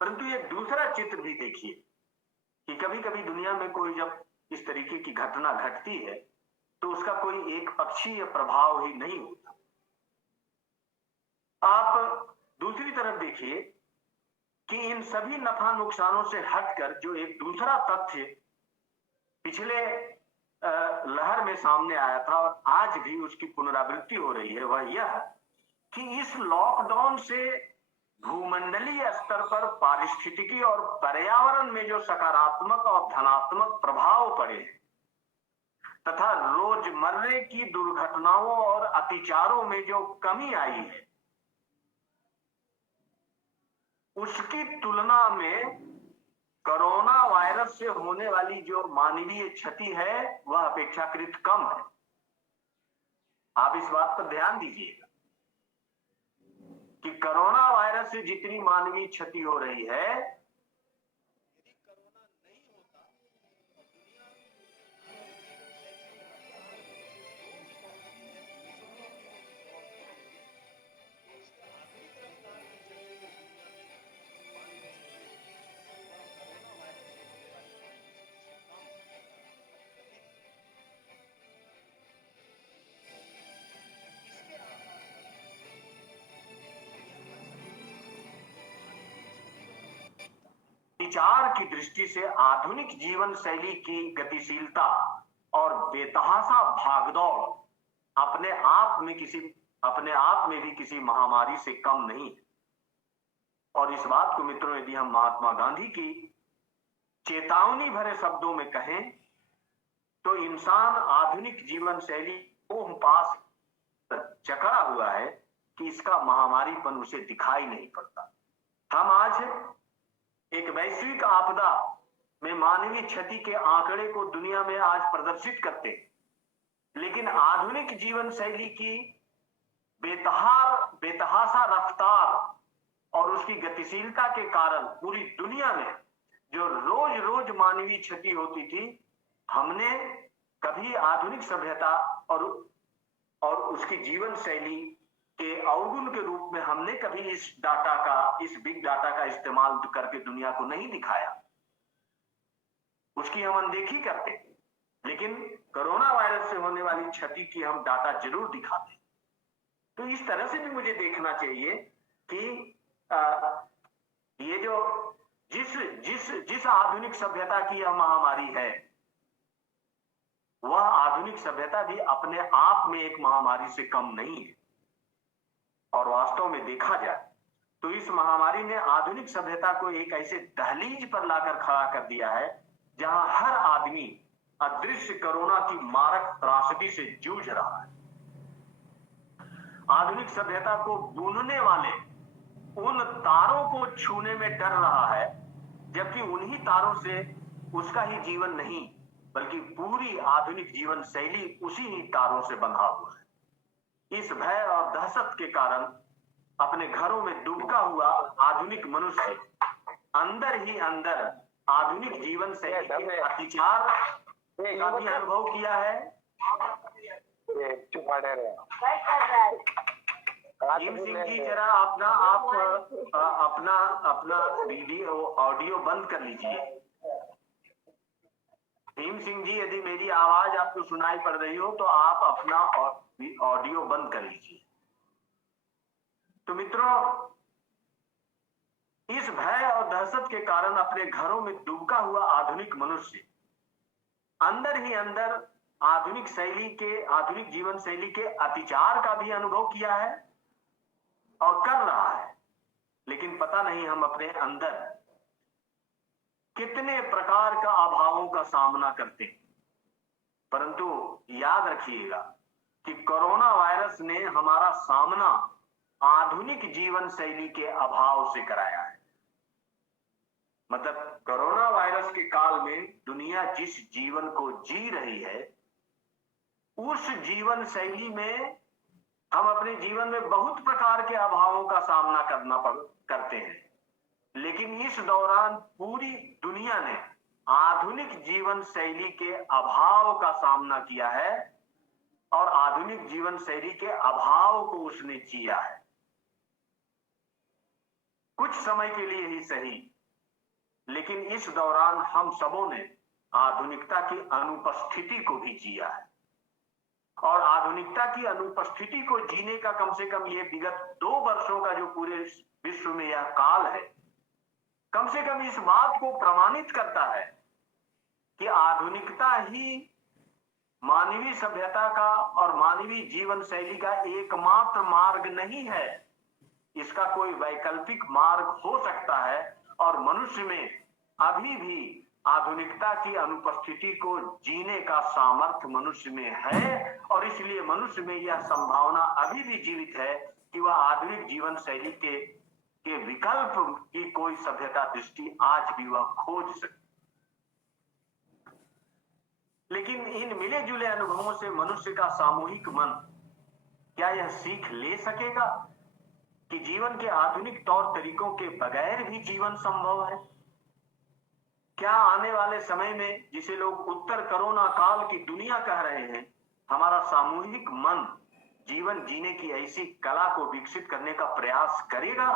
परंतु एक दूसरा चित्र भी देखिए कि कभी कभी दुनिया में कोई जब इस तरीके की घटना घटती है तो उसका कोई एक पक्षीय प्रभाव ही नहीं होता। आप दूसरी तरफ देखिए कि इन सभी नफा नुकसानों से हटकर जो एक दूसरा तथ्य पिछले लहर में सामने आया था और आज भी उसकी पुनरावृत्ति हो रही है, वह यह कि इस लॉकडाउन से भूमंडलीय स्तर पर पारिस्थितिकी और पर्यावरण में जो सकारात्मक और धनात्मक प्रभाव पड़े तथा रोजमर्रे की दुर्घटनाओं और अतिचारों में जो कमी आई है, उसकी तुलना में कोरोना वायरस से होने वाली जो मानवीय क्षति है वह अपेक्षाकृत कम है। आप इस बात पर ध्यान दीजिएगा कि कोरोना वायरस से जितनी मानवीय क्षति हो रही है, विचार की दृष्टि से आधुनिक जीवन शैली की गतिशीलता और बेतहाशा भागदौड़ अपने आप में भी किसी महामारी से कम नहीं है। और इस बात को मित्रों, यदि हम महात्मा गांधी की चेतावनी भरे शब्दों में कहें तो इंसान आधुनिक जीवन शैली को पास जकड़ा हुआ है कि इसका महामारीपन उसे दिखाई नहीं पड़ता। हम आज एक वैश्विक आपदा में मानवीय क्षति के आंकड़े को दुनिया में आज प्रदर्शित करते हैं, लेकिन आधुनिक जीवन शैली की बेतहाशा रफ्तार और उसकी गतिशीलता के कारण पूरी दुनिया में जो रोज रोज मानवीय क्षति होती थी, हमने कभी आधुनिक सभ्यता और उसकी जीवन शैली के अवगुण के रूप में हमने कभी इस बिग डाटा का इस्तेमाल करके दुनिया को नहीं दिखाया, उसकी हम अनदेखी करते। लेकिन कोरोना वायरस से होने वाली क्षति की हम डाटा जरूर दिखाते। तो इस तरह से भी मुझे देखना चाहिए कि ये जो जिस आधुनिक सभ्यता की यह महामारी है, वह आधुनिक सभ्यता भी अपने आप में एक महामारी से कम नहीं है। और वास्तव में देखा जाए तो इस महामारी ने आधुनिक सभ्यता को एक ऐसे दहलीज पर लाकर खड़ा कर दिया है जहां हर आदमी अदृश्य कोरोना की मारक त्रासदी से जूझ रहा है। आधुनिक सभ्यता को बुनने वाले उन तारों को छूने में डर रहा है, जबकि उन्हीं तारों से उसका ही जीवन नहीं बल्कि पूरी आधुनिक जीवन शैली उसी ही तारों से बंधा हुआ है। इस भय और दहशत के कारण अपने घरों में डूबका हुआ आधुनिक मनुष्य अंदर ही अंदर आधुनिक जीवन शैली के अत्याचार का भी अनुभव किया है। भीम सिंह जी, जरा अपना वीडियो ऑडियो बंद कर लीजिए। भीम सिंह जी, यदि मेरी आवाज आपको सुनाई पड़ रही हो तो आप अपना ऑडियो बंद कर लीजिए। तो मित्रों, इस भय और दहशत के कारण अपने घरों में डूबका हुआ आधुनिक मनुष्य अंदर ही अंदर आधुनिक जीवन शैली के अत्याचार का भी अनुभव किया है और कर रहा है। लेकिन पता नहीं हम अपने अंदर कितने प्रकार का अभावों का सामना करते हैं। परंतु याद रखिएगा कि कोरोना वायरस ने हमारा सामना आधुनिक जीवन शैली के अभाव से कराया है। मतलब कोरोना वायरस के काल में दुनिया जिस जीवन को जी रही है, उस जीवन शैली में हम अपने जीवन में बहुत प्रकार के अभावों का सामना करते हैं। लेकिन इस दौरान पूरी दुनिया ने आधुनिक जीवन शैली के अभाव का सामना किया है और आधुनिक जीवन शैली के अभाव को उसने जिया है। कुछ समय के लिए ही सही, लेकिन इस दौरान हम सबों ने आधुनिकता की अनुपस्थिति को भी जिया है। और आधुनिकता की अनुपस्थिति को जीने का कम से कम ये विगत 2 वर्षों का जो पूरे विश्व में यह काल है, कम से कम इस बात को प्रमाणित करता है कि आधुनिकता ही मानवीय सभ्यता का और मानवीय जीवन शैली का एकमात्र मार्ग नहीं है। इसका कोई वैकल्पिक मार्ग हो सकता है और मनुष्य में अभी भी आधुनिकता की अनुपस्थिति को जीने का सामर्थ्य मनुष्य में है और इसलिए मनुष्य में यह संभावना अभी भी जीवित है कि वह आधुनिक जीवन शैली के विकल्प की कोई सभ्यता दृष्टि आज भी वह खोज सके। लेकिन इन मिले जुले अनुभवों से मनुष्य का सामूहिक मन क्या यह सीख ले सकेगा कि जीवन के आधुनिक तौर तरीकों के बगैर भी जीवन संभव है? क्या आने वाले समय में, जिसे लोग उत्तर कोरोना काल की दुनिया कह रहे हैं, हमारा सामूहिक मन जीवन जीने की ऐसी कला को विकसित करने का प्रयास करेगा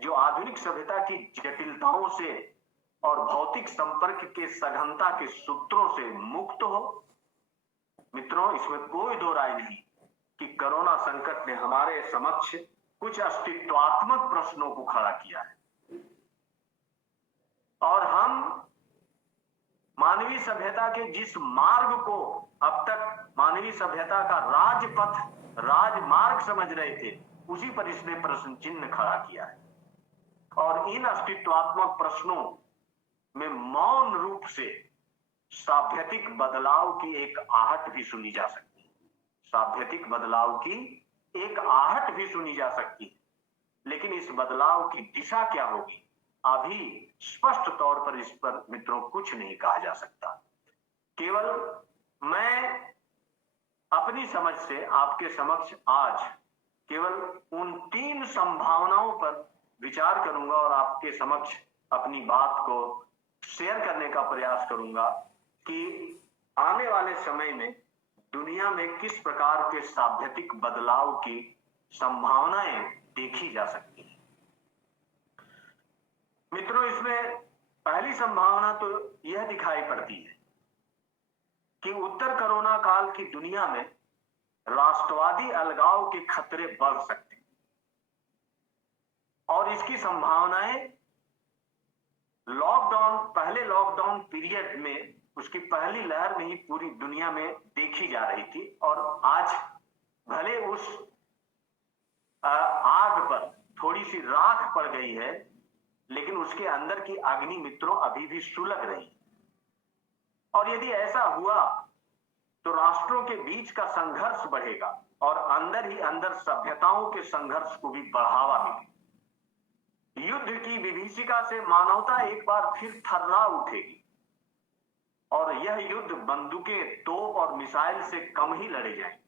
जो आधुनिक सभ्यता की जटिलताओं से और भौतिक संपर्क के सघनता के सूत्रों से मुक्त हो? मित्रों, इसमें कोई दो राय नहीं कि कोरोना संकट ने हमारे समक्ष कुछ अस्तित्वात्मक प्रश्नों को खड़ा किया है और हम मानवीय सभ्यता के जिस मार्ग को अब तक मानवीय सभ्यता का राजपथ, राजमार्ग समझ रहे थे, उसी पर इसने प्रश्न चिन्ह खड़ा किया है। और इन अस्तित्वात्मक प्रश्नों में मौन रूप से साभ्यतिक बदलाव की एक आहट भी सुनी जा सकती है। साभ्यतिक बदलाव की एक आहट भी सुनी जा सकती है, लेकिन इस बदलाव की दिशा क्या होगी अभी स्पष्ट तौर पर इस पर मित्रों कुछ नहीं कहा जा सकता। केवल मैं अपनी समझ से आपके समक्ष आज केवल उन 3 संभावनाओं पर विचार करूंगा और आपके समक्ष अपनी बात को शेयर करने का प्रयास करूंगा कि आने वाले समय में दुनिया में किस प्रकार के साभ्यतिक बदलाव की संभावनाएं देखी जा सकती हैं। मित्रों, इसमें पहली संभावना तो यह दिखाई पड़ती है कि उत्तर कोरोना काल की दुनिया में राष्ट्रवादी अलगाव के खतरे बढ़ सकते हैं और इसकी संभावनाएं पहले लॉकडाउन पीरियड में, उसकी पहली लहर में ही पूरी दुनिया में देखी जा रही थी और आज भले उस आग पर थोड़ी सी राख पड़ गई है, लेकिन उसके अंदर की अग्नि मित्रों अभी भी सुलग रही। और यदि ऐसा हुआ तो राष्ट्रों के बीच का संघर्ष बढ़ेगा और अंदर ही अंदर सभ्यताओं के संघर्ष को भी बढ़ावा मिलेगा। युद्ध की विभीषिका से मानवता एक बार फिर थर्रा उठेगी और यह युद्ध बंदूकें, तोप और मिसाइल से कम ही लड़े जाएंगे।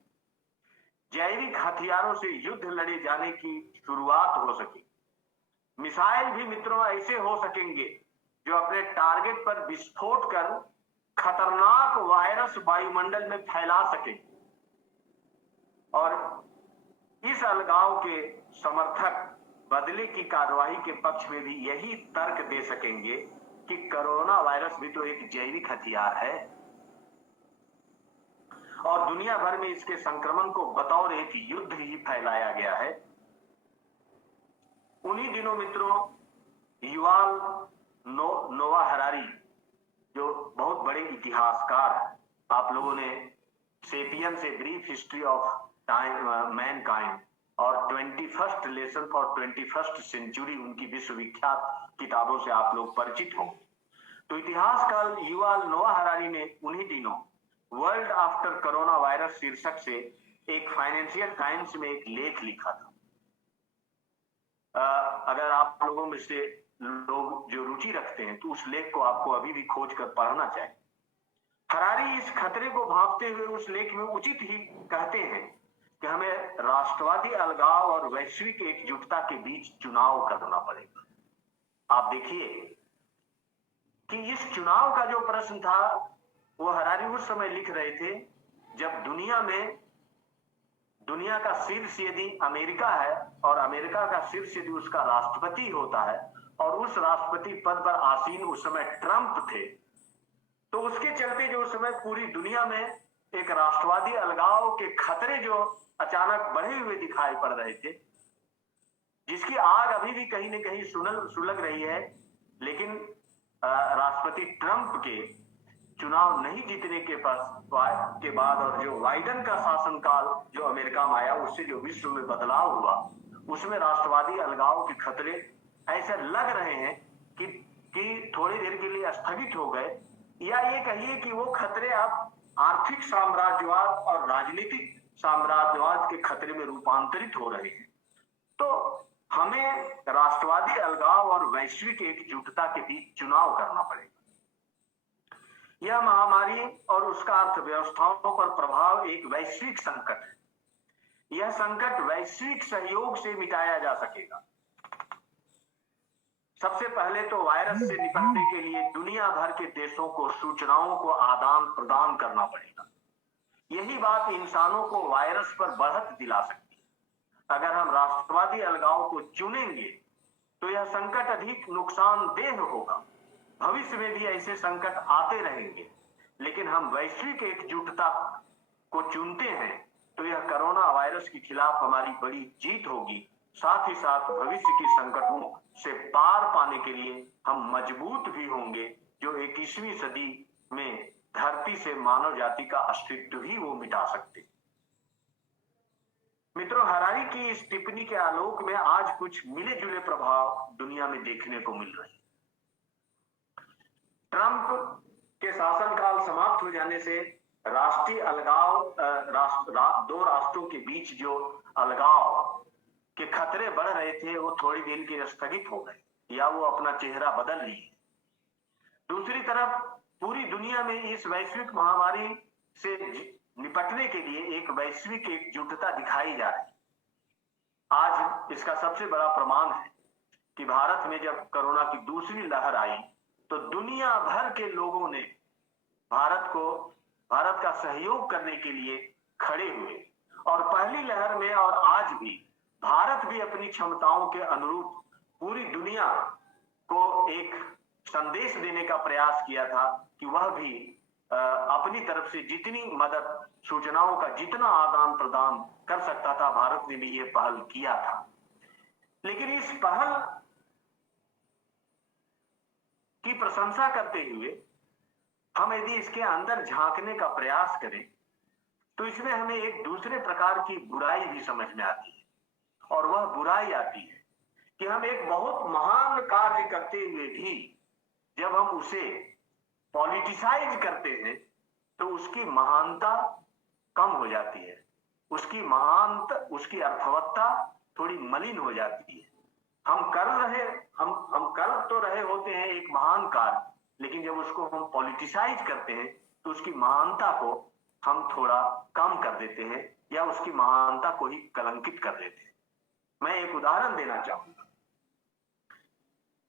जैविक हथियारों से युद्ध लड़े जाने की शुरुआत हो सके। मिसाइल भी मित्रों ऐसे हो सकेंगे जो अपने टारगेट पर विस्फोट कर खतरनाक वायरस वायुमंडल में फैला सके। और इस अलगाव के समर्थक बदले की कार्रवाई के पक्ष में भी यही तर्क दे सकेंगे कि कोरोना वायरस भी तो एक जैविक हथियार है और दुनिया भर में इसके संक्रमण को बतौर एक युद्ध ही फैलाया गया है। उन्हीं दिनों मित्रों युवाल नोआ हरारी, जो बहुत बड़े इतिहासकार हैं, आप लोगों ने sapiens a brief history of Mankind और 21st lesson for 21st century, उनकी विश्वविख्यात किताबों से आप लोग परिचित हो। तो इतिहासकार युवाल नोआ हरारी ने उन्हीं दिनों वर्ल्ड आफ्टर कोरोना वायरस शीर्षक से एक फाइनेंशियल टाइम्स में एक लेख लिखा था। अगर आप लोगों में से लोग जो रुचि रखते हैं तो उस लेख को आपको अभी भी खोज कर पढ़ना चाहिए। हरारी इस खतरे को भांपते हुए उस लेख में उचित ही कहते हैं कि हमें राष्ट्रवादी अलगाव और वैश्विक एकजुटता के बीच चुनाव करना पड़ेगा। आप देखिए कि इस चुनाव का जो प्रश्न था वो हरारी उस समय लिख रहे थे जब दुनिया का शीर्ष यदि अमेरिका है और अमेरिका का शीर्ष यदि उसका राष्ट्रपति होता है और उस राष्ट्रपति पद पर आसीन उस समय ट्रंप थे, तो उसके चलते जो उस समय पूरी दुनिया में एक राष्ट्रवादी अलगाव के खतरे जो अचानक बढ़े हुए दिखाई पड़ रहे थे, जिसकी आग अभी भी कहीं न कहीं सुलग रही है, लेकिन राष्ट्रपति ट्रंप के चुनाव नहीं जीतने के बाद और जो बाइडेन का शासनकाल जो अमेरिका में आया, उससे जो विश्व में बदलाव हुआ, उसमें राष्ट्रवादी अलगाव के खतरे ऐसे लग रहे हैं कि थोड़ी देर के लिए स्थगित हो गए, या ये कहिए कि वो खतरे अब आर्थिक साम्राज्यवाद और राजनीतिक साम्राज्यवाद के खतरे में रूपांतरित हो रहे हैं। तो हमें राष्ट्रवादी अलगाव और वैश्विक एकजुटता के बीच चुनाव करना पड़ेगा। यह महामारी और उसका अर्थव्यवस्थाओं पर प्रभाव एक वैश्विक संकट है। यह संकट वैश्विक सहयोग से मिटाया जा सकेगा। सबसे पहले तो वायरस से निपटने के लिए दुनिया भर के देशों को सूचनाओं को आदान प्रदान करना पड़ेगा। यही बात इंसानों को वायरस पर बढ़त दिला सकती है। अगर हम राष्ट्रवादी अलगाव को चुनेंगे तो यह संकट अधिक नुकसानदेह होगा। भविष्य में भी ऐसे संकट आते रहेंगे, लेकिन हम वैश्विक एकजुटता को चुनते हैं तो यह कोरोना वायरस के खिलाफ हमारी बड़ी जीत होगी। साथ ही साथ भविष्य के संकटों से पार पाने के लिए हम मजबूत भी होंगे, जो 21वीं सदी में धरती से मानव जाति का अस्तित्व ही वो मिटा सकते। मित्रों, हरारी की इस टिप्पणी के आलोक में आज कुछ मिले जुले प्रभाव दुनिया में देखने को मिल रहे हैं। ट्रंप के शासनकाल समाप्त हो जाने से राष्ट्रीय अलगाव, दो राष्ट्रों के बीच जो अलगाव के खतरे बढ़ रहे थे, वो थोड़ी देर के स्थगित हो गए या वो अपना चेहरा बदल लिए। दूसरी तरफ पूरी दुनिया में इस वैश्विक महामारी से निपटने के लिए एक वैश्विक एकजुटता दिखाई जा रही है। आज इसका सबसे बड़ा प्रमाण है कि भारत में जब कोरोना की दूसरी लहर आई तो दुनिया भर के लोगों ने भारत का सहयोग करने के लिए खड़े हुए। और पहली लहर में और आज भी भारत भी अपनी क्षमताओं के अनुरूप पूरी दुनिया को एक संदेश देने का प्रयास किया था कि वह भी अपनी तरफ से जितनी मदद, सूचनाओं का जितना आदान प्रदान कर सकता था, भारत ने भी ये पहल किया था। लेकिन इस पहल की प्रशंसा करते हुए हम यदि इसके अंदर झांकने का प्रयास करें तो इसमें हमें एक दूसरे प्रकार की बुराई भी समझ में आती है। और वह बुराई आती है कि हम एक बहुत महान कार्य करते हुए भी जब हम उसे पॉलिटिसाइज करते हैं तो उसकी महानता कम हो जाती है, उसकी महानता, उसकी अर्थवत्ता थोड़ी मलिन हो जाती है। हम कर तो रहे होते हैं एक महान कार्य, लेकिन जब उसको हम पॉलिटिसाइज करते हैं तो उसकी महानता को हम थोड़ा कम कर देते हैं या उसकी महानता को ही कलंकित कर देते हैं। मैं एक उदाहरण देना चाहूंगा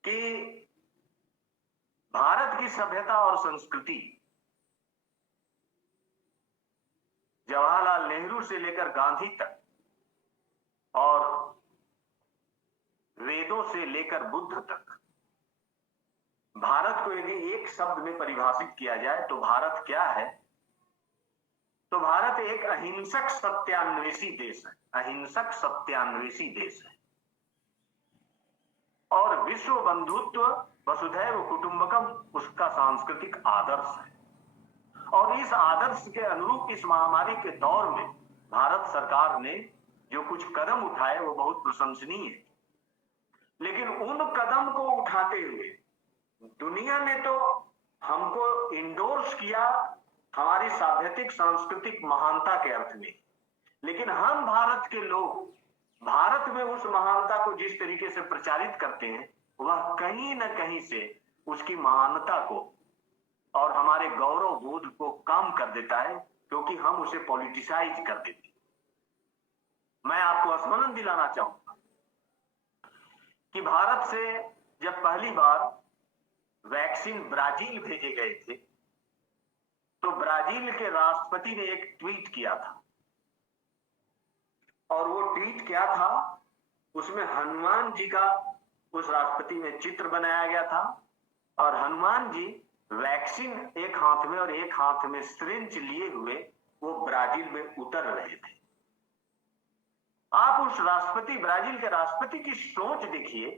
कि भारत की सभ्यता और संस्कृति जवाहरलाल नेहरू से लेकर गांधी तक और वेदों से लेकर बुद्ध तक, भारत को यदि एक शब्द में परिभाषित किया जाए तो भारत क्या है? तो भारत एक अहिंसक सत्यान्वेषी देश है। अहिंसक सत्यान्वेषी देश है और विश्व बंधुत्व, वसुधैव कुटुंबकम उसका सांस्कृतिक आदर्श है। और इस आदर्श के अनुरूप इस महामारी के दौर में भारत सरकार ने जो कुछ कदम उठाए वो बहुत प्रशंसनीय है। लेकिन उन कदम को उठाते हुए दुनिया ने तो हमको इंडोर्स किया हमारी सांस्कृतिक सांस्कृतिक महानता के अर्थ में, लेकिन हम भारत के लोग भारत में उस महानता को जिस तरीके से प्रचारित करते हैं वह कहीं न कहीं से उसकी महानता को और हमारे गौरव बोध को कम कर देता है, क्योंकि हम उसे पॉलिटिसाइज कर देते हैं। मैं आपको स्मरण दिलाना चाहूंगा कि भारत से जब पहली बार वैक्सीन ब्राजील भेजे गए थे तो ब्राजील के राष्ट्रपति ने एक ट्वीट किया था और वो ट्वीट क्या था, उसमें हनुमान जी का उस राष्ट्रपति में चित्र बनाया गया था और हनुमान जी वैक्सीन एक हाथ में और एक हाथ में सिरिंज लिए हुए वो ब्राजील में उतर रहे थे। आप उस ब्राजील के राष्ट्रपति की सोच देखिए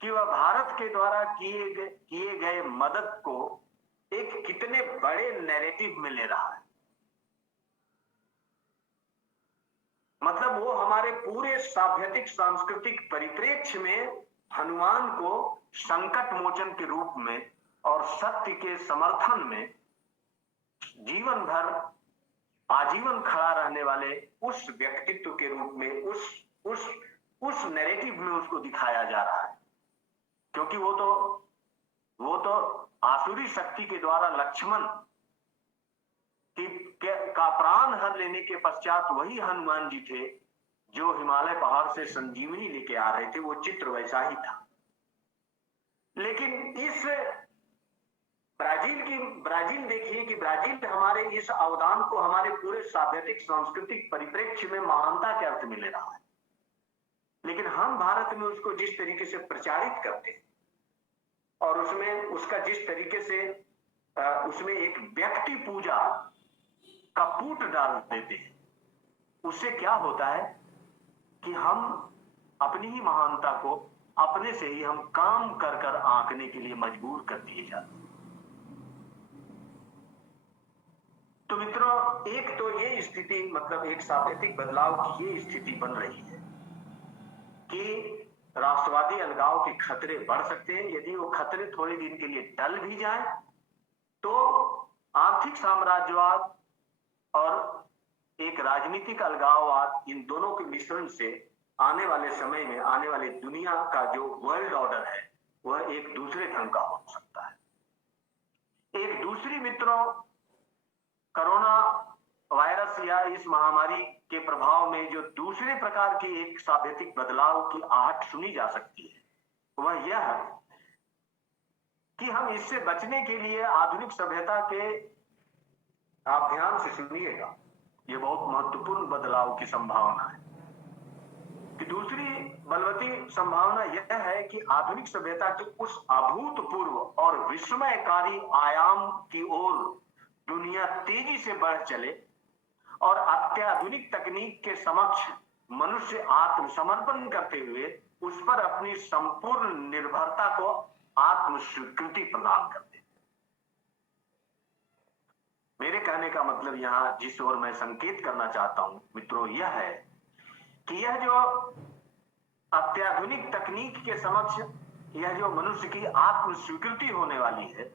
कि वह भारत के द्वारा किए गए मदद को एक कितने बड़े नैरेटिव में ले रहा है। मतलब वो हमारे पूरे सभ्यतिक सांस्कृतिक परिप्रेक्ष्य में हनुमान को संकट मोचन के रूप में और सत्य के समर्थन में जीवन भर आजीवन खड़ा रहने वाले उस व्यक्तित्व के रूप में उस नैरेटिव में उसको दिखाया जा रहा है। क्योंकि वो तो आसुरी शक्ति के द्वारा लक्ष्मण का प्राण हर लेने के पश्चात वही हनुमान जी थे जो हिमालय पहाड़ से संजीवनी लेके आ रहे थे। वो चित्र वैसा ही था। लेकिन इस ब्राजील देखिए कि ब्राजील हमारे इस अवदान को हमारे पूरे सभ्यतिक सांस्कृतिक परिप्रेक्ष्य में महानता के अर्थ में ले रहा है। लेकिन हम भारत में उसको जिस तरीके से प्रचारित करते हैं और उसमें उसका जिस तरीके से उसमें एक व्यक्ति पूजा का पुट डाल देते हैं, उससे क्या होता है कि हम अपनी ही महानता को अपने से ही हम काम कर आंकने के लिए मजबूर कर दिए जाते हैं। तो मित्रों, एक तो ये स्थिति मतलब एक सापेक्षिक बदलाव की ये स्थिति बन रही है कि राष्ट्रवादी अलगाव के खतरे बढ़ सकते हैं। यदि वो खतरे थोड़े दिन के लिए टल भी जाए तो आर्थिक साम्राज्यवाद और एक राजनीतिक अलगाववाद, इन दोनों के मिश्रण से आने वाले समय में आने वाले दुनिया का जो वर्ल्ड ऑर्डर है वह एक दूसरे ढंग का हो सकता है। एक दूसरी मित्रों, कोरोना वायरस या इस महामारी के प्रभाव में जो दूसरे प्रकार की एक सापेक्षिक बदलाव की आहट सुनी जा सकती है वह यह है कि हम इससे बचने के लिए आधुनिक सभ्यता के, आप ध्यान से सुनिएगा, ये बहुत महत्वपूर्ण बदलाव की संभावना है कि दूसरी बलवती संभावना यह है कि आधुनिक सभ्यता के उस अभूतपूर्व और विस्मयकारी आयाम की ओर दुनिया तेजी से बढ़ चले और अत्याधुनिक तकनीक के समक्ष मनुष्य आत्मसमर्पण करते हुए उस पर अपनी संपूर्ण निर्भरता को आत्मस्वीकृति प्रदान कर दे। मेरे कहने का मतलब यहां जिस ओर मैं संकेत करना चाहता हूं मित्रों, यह है कि यह जो अत्याधुनिक तकनीक के समक्ष यह जो मनुष्य की आत्मस्वीकृति होने वाली है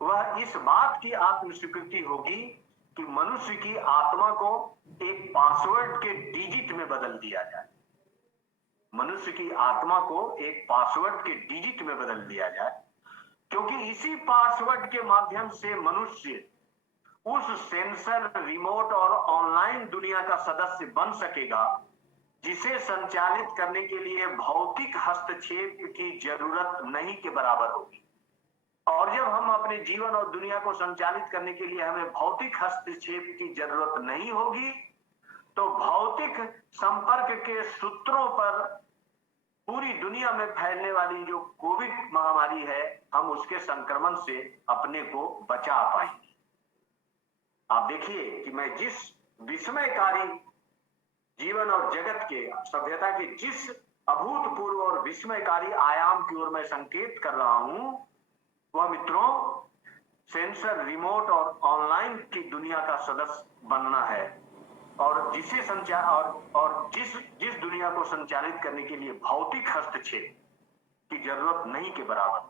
वह इस बात की आत्मस्वीकृति होगी कि मनुष्य की आत्मा को एक पासवर्ड के डिजिट में बदल दिया जाए। मनुष्य की आत्मा को एक पासवर्ड के डिजिट में बदल दिया जाए, क्योंकि इसी पासवर्ड के माध्यम से मनुष्य उस सेंसर, रिमोट और ऑनलाइन दुनिया का सदस्य बन सकेगा जिसे संचालित करने के लिए भौतिक हस्तक्षेप की जरूरत नहीं के बराबर होगी। और जब हम अपने जीवन और दुनिया को संचालित करने के लिए हमें भौतिक हस्तक्षेप की जरूरत नहीं होगी तो भौतिक संपर्क के सूत्रों पर पूरी दुनिया में फैलने वाली जो कोविड महामारी है, हम उसके संक्रमण से अपने को बचा पाएंगे। आप देखिए कि मैं जिस विस्मयकारी जीवन और जगत के, सभ्यता के जिस अभूतपूर्व और विस्मयकारी आयाम की ओर मैं संकेत कर रहा हूं वह मित्रों सेंसर, रिमोट और ऑनलाइन की दुनिया का सदस्य बनना है और जिसे जिस दुनिया को संचालित करने के लिए भौतिक हस्तक्षेप की जरूरत नहीं के बराबर।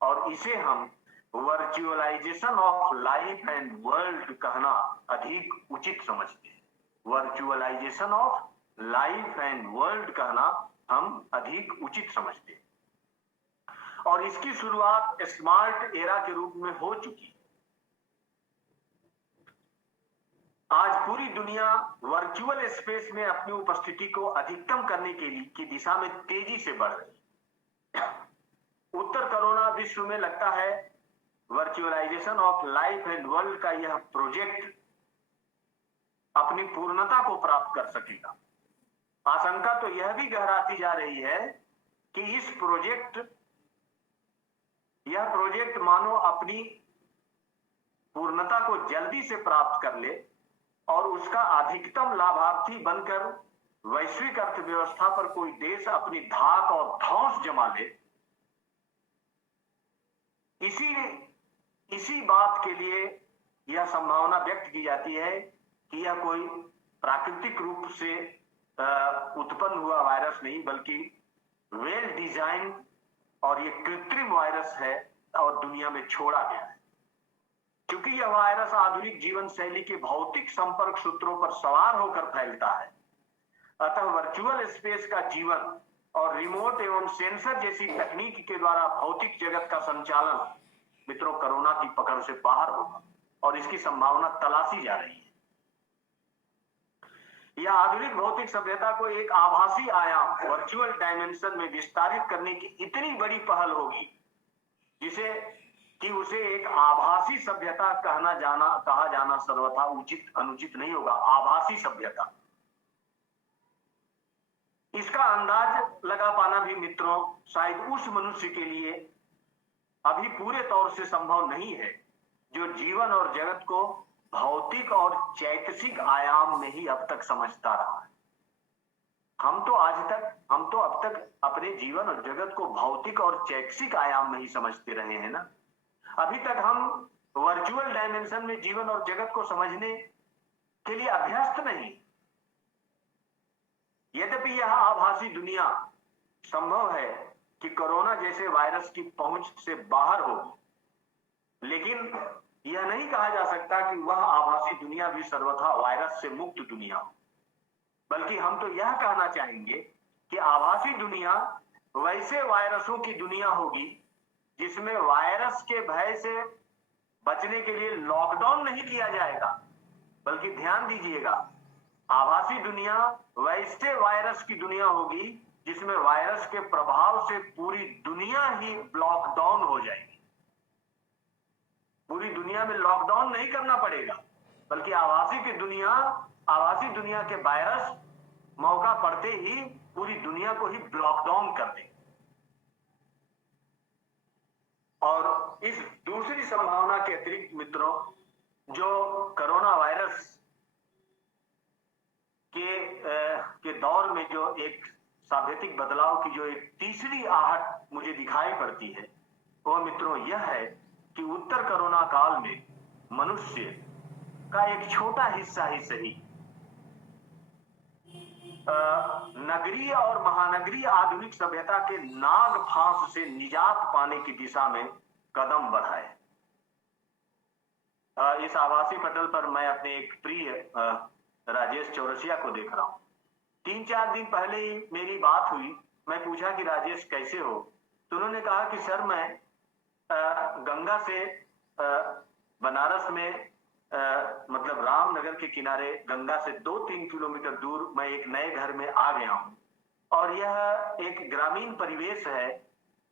और इसे हम virtualization of life and world कहना अधिक उचित समझते हैं। Virtualization of life and world कहना हम अधिक उचित समझते हैं और इसकी शुरुआत स्मार्ट एरा के रूप में हो चुकी। आज पूरी दुनिया वर्चुअल स्पेस में अपनी उपस्थिति को अधिकतम करने के लिए की दिशा में तेजी से बढ़ रही है। उत्तर कोरोना विश्व में लगता है virtualization of life and world का यह प्रोजेक्ट अपनी पूर्णता को प्राप्त कर सकेगा। आशंका तो यह भी गहराती जा रही है कि यह प्रोजेक्ट मानो अपनी पूर्णता को जल्दी से प्राप्त कर ले और उसका अधिकतम लाभार्थी बनकर वैश्विक अर्थव्यवस्था पर कोई देश अपनी धाक और धौंस जमा ले। इसी बात के लिए यह संभावना व्यक्त की जाती है कि यह कोई प्राकृतिक रूप से उत्पन्न हुआ वायरस नहीं, बल्कि वेल डिजाइन और ये कृत्रिम वायरस है और दुनिया में छोड़ा गया है। क्योंकि यह वायरस आधुनिक जीवन शैली के भौतिक संपर्क सूत्रों पर सवार होकर फैलता है, अतः वर्चुअल स्पेस का जीवन और रिमोट एवं सेंसर जैसी तकनीक के द्वारा भौतिक जगत का संचालन मित्रों कोरोना की पकड़ से बाहर होगा और इसकी संभावना तलाशी जा रही है। यह आधुनिक भौतिक सभ्यता को एक आभासी आयाम वर्चुअल डायमेंशन में विस्तारित करने की इतनी बड़ी पहल होगी जिसे कि उसे एक आभासी सभ्यता कहा जाना सर्वथा उचित अनुचित नहीं होगा। आभासी सभ्यता, इसका अंदाज लगा पाना भी मित्रों शायद उस मनुष्य के लिए अभी पूरे तौर से संभव नहीं है जो जीवन और जगत को भौतिक और चैतसिक आयाम में ही अब तक समझता रहा है। हम तो अब तक अपने जीवन और जगत को भौतिक और चैतसिक आयाम में ही समझते रहे हैं ना। अभी तक हम वर्चुअल डायमेंशन में जीवन और जगत को समझने के लिए अभ्यस्त नहीं। यद्यपि यह आभासी दुनिया संभव है कि कोरोना जैसे वायरस की पहुंच से बाहर हो, लेकिन यह नहीं कहा जा सकता कि वह आभासी दुनिया भी सर्वथा वायरस से मुक्त दुनिया हो, बल्कि हम तो यह कहना चाहेंगे कि आभासी दुनिया वैसे वायरसों की दुनिया होगी जिसमें वायरस के भय से बचने के लिए लॉकडाउन नहीं किया जाएगा, बल्कि ध्यान दीजिएगा, आभासी दुनिया वैसे वायरस की दुनिया होगी जिसमें वायरस के प्रभाव से पूरी दुनिया ही लॉकडाउन हो जाएगी। पूरी दुनिया में लॉकडाउन नहीं करना पड़ेगा, बल्कि आभासी दुनिया के वायरस मौका पड़ते ही पूरी दुनिया को ही लॉकडाउन कर देंगे। और इस दूसरी संभावना के अतिरिक्त मित्रों, जो कोरोना वायरस के दौर में जो एक सांस्कृतिक बदलाव की जो एक तीसरी आहट मुझे दिखाई पड़ती है, वह मित्रों यह है कि उत्तर कोरोना काल में मनुष्य का एक छोटा हिस्सा ही सही नगरीय और महानगरीय आधुनिक सभ्यता के नाग फांस से निजात पाने की दिशा में कदम बढ़ाए। इस आभासी पटल पर मैं अपने एक प्रिय राजेश चौरसिया को देख रहा हूं। 3-4 दिन पहले ही मेरी बात हुई, मैं पूछा कि राजेश कैसे हो, तो उन्होंने कहा कि सर मैं गंगा से बनारस में मतलब रामनगर के किनारे गंगा से 2-3 किलोमीटर दूर मैं एक नए घर में आ गया हूं और यह एक ग्रामीण परिवेश है।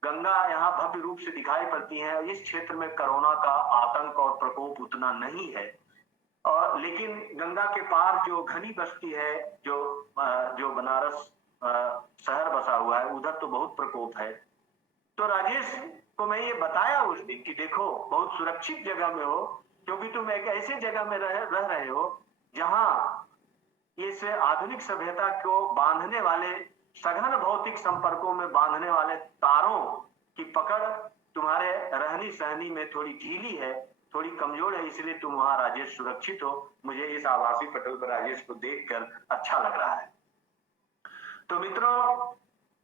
गंगा यहाँ भव्य रूप से दिखाई पड़ती है। इस क्षेत्र में कोरोना का आतंक और प्रकोप उतना नहीं है, और लेकिन गंगा के पार जो घनी बस्ती है, जो बनारस शहर बसा हुआ है, उधर तो बहुत प्रकोप है। तो राजेश को मैं ये बताया उस दिन कि देखो बहुत सुरक्षित जगह में हो, क्योंकि तुम एक ऐसे जगह में रह रहे हो जहां इस आधुनिक सभ्यता को बांधने वाले सघन भौतिक संपर्कों में बांधने वाले तारों की पकड़ तुम्हारे रहनी सहनी में थोड़ी ढीली है, थोड़ी कमजोर है, इसलिए तुम वहां राजेश सुरक्षित हो। मुझे इस आभासी पटल पर राजेश को देखकर अच्छा लग रहा है। तो मित्रों,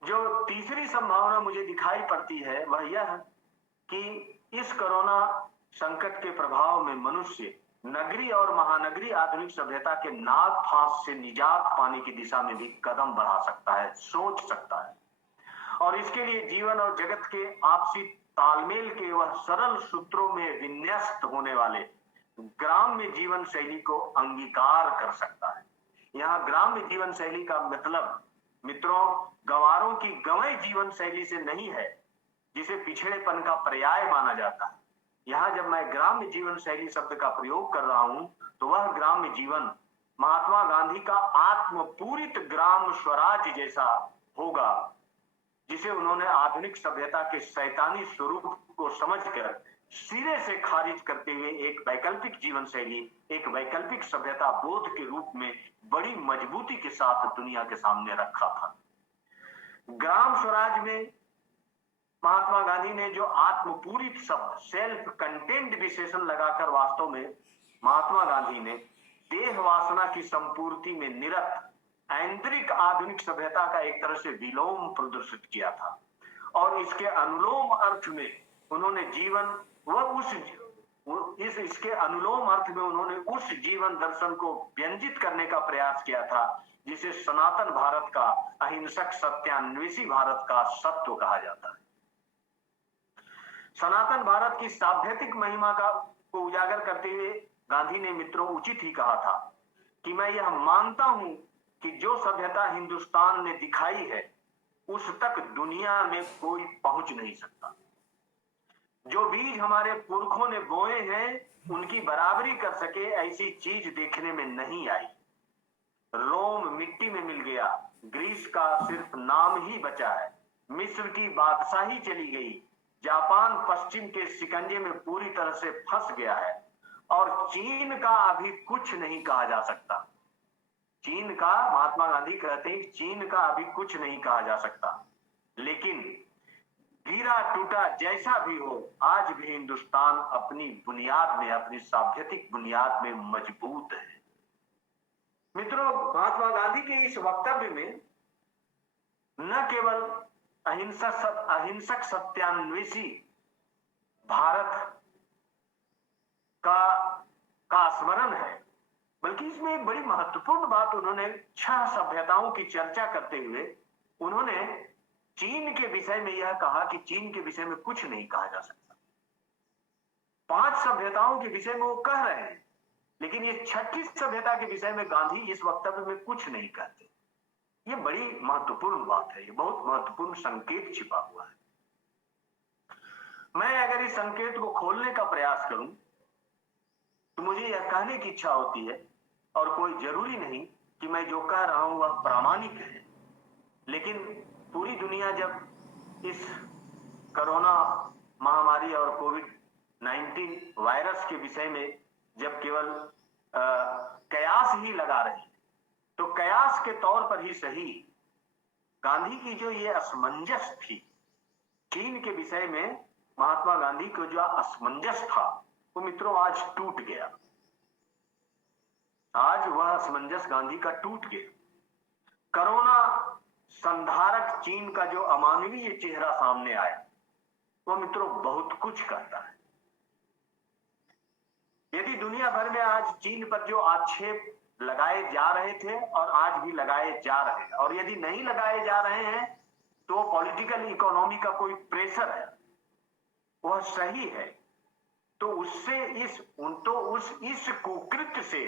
जो तीसरी संभावना मुझे दिखाई पड़ती है वह यह कि इस कोरोना संकट के प्रभाव में मनुष्य नगरी और महानगरी आधुनिक सभ्यता के नाग फांस से निजात पाने की दिशा में भी कदम बढ़ा सकता है, सोच सकता है, और इसके लिए जीवन और जगत के आपसी तालमेल के वह सरल सूत्रों में विन्यस्त होने वाले ग्राम्य जीवन शैली को अंगीकार कर सकता है। यहाँ ग्राम्य जीवन शैली का मतलब मित्रों गंवारों की गंवई जीवन शैली से नहीं है, जिसे पिछड़ेपन का पर्याय माना जाता है। यहाँ जब मैं ग्राम्य जीवन शैली शब्द का प्रयोग कर रहा हूं तो वह ग्राम्य जीवन महात्मा गांधी का आत्मपूरित ग्राम स्वराज जैसा होगा, जिसे उन्होंने आधुनिक सभ्यता के शैतानी स्वरूप को समझकर सिरे से खारिज करते हुए एक वैकल्पिक जीवन शैली, एक वैकल्पिक सभ्यता बोध के रूप में बड़ी मजबूती के साथ दुनिया के सामने रखा था। ग्राम स्वराज में महात्मा गांधी ने जो आत्मपूरित शब्द सेल्फ कंटेंट विशेषण लगाकर वास्तव में महात्मा गांधी ने देह वासना की संपूर्ति में निरत आंतरिक आधुनिक सभ्यता का एक तरह से विलोम प्रदर्शित किया था और इसके अनुलोम अर्थ में उन्होंने जीवन इसके अनुलोम अर्थ में उन्होंने उस जीवन दर्शन को व्यंजित करने का प्रयास किया था जिसे सनातन भारत का अहिंसक सत्यान्वेषी भारत का सत्व कहा जाता है। सनातन भारत की साभ्यतिक महिमा को उजागर करते हुए गांधी ने मित्रों उचित ही कहा था कि मैं यह मानता हूं कि जो सभ्यता हिंदुस्तान ने दिखाई है उस तक दुनिया में कोई पहुंच नहीं सकता। जो बीज हमारे पुरखों ने बोए हैं उनकी बराबरी कर सके ऐसी चीज देखने में नहीं आई। रोम मिट्टी में मिल गया, ग्रीस का सिर्फ नाम ही बचा है, मिस्र की बादशाही चली गई, जापान पश्चिम के शिकंजे में पूरी तरह से फंस गया है और चीन का अभी कुछ नहीं कहा जा सकता। चीन का, महात्मा गांधी कहते हैं, चीन का अभी कुछ नहीं कहा जा सकता, लेकिन गिरा टूटा जैसा भी हो आज भी हिंदुस्तान अपनी बुनियाद में, अपनी साभ्यतिक बुनियाद में मजबूत है। मित्रों, महात्मा गांधी के इस वक्तव्य में न केवल अहिंसक सत्यान्वेषी भारत का स्मरण है, बल्कि इसमें एक बड़ी महत्वपूर्ण बात उन्होंने 6 सभ्यताओं की चर्चा करते हुए उन्होंने चीन के विषय में यह कहा कि चीन के विषय में कुछ नहीं कहा जा सकता। 5 सभ्यताओं के विषय में वो कह रहे हैं, लेकिन ये 6ठी सभ्यता के विषय में गांधी इस वक्तव्य में कुछ नहीं कहते। ये बड़ी महत्वपूर्ण बात है, ये बहुत महत्वपूर्ण संकेत छिपा हुआ है। मैं अगर इस संकेत को खोलने का प्रयास करूं तो मुझे यह कहने की इच्छा होती है, और कोई जरूरी नहीं कि मैं जो कह रहा हूं वह प्रामाणिक है, लेकिन पूरी दुनिया जब इस कोरोना महामारी और कोविड-19 वायरस के विषय में जब केवल कयास ही लगा रही, तो कयास के तौर पर ही सही गांधी की जो ये असमंजस थी, चीन के विषय में महात्मा गांधी को जो असमंजस था वो मित्रों आज टूट गया। आज वह असमंजस गांधी का टूट गया। कोरोना संधारक चीन का जो अमानवीय चेहरा सामने आया वो मित्रों बहुत कुछ कहता है। यदि दुनिया भर में आज चीन पर जो आक्षेप लगाए जा रहे थे और आज भी लगाए जा रहे हैं, और यदि नहीं लगाए जा रहे हैं तो पॉलिटिकल इकोनॉमी का कोई प्रेशर है, वह सही है, तो उससे इस कुकृत्य से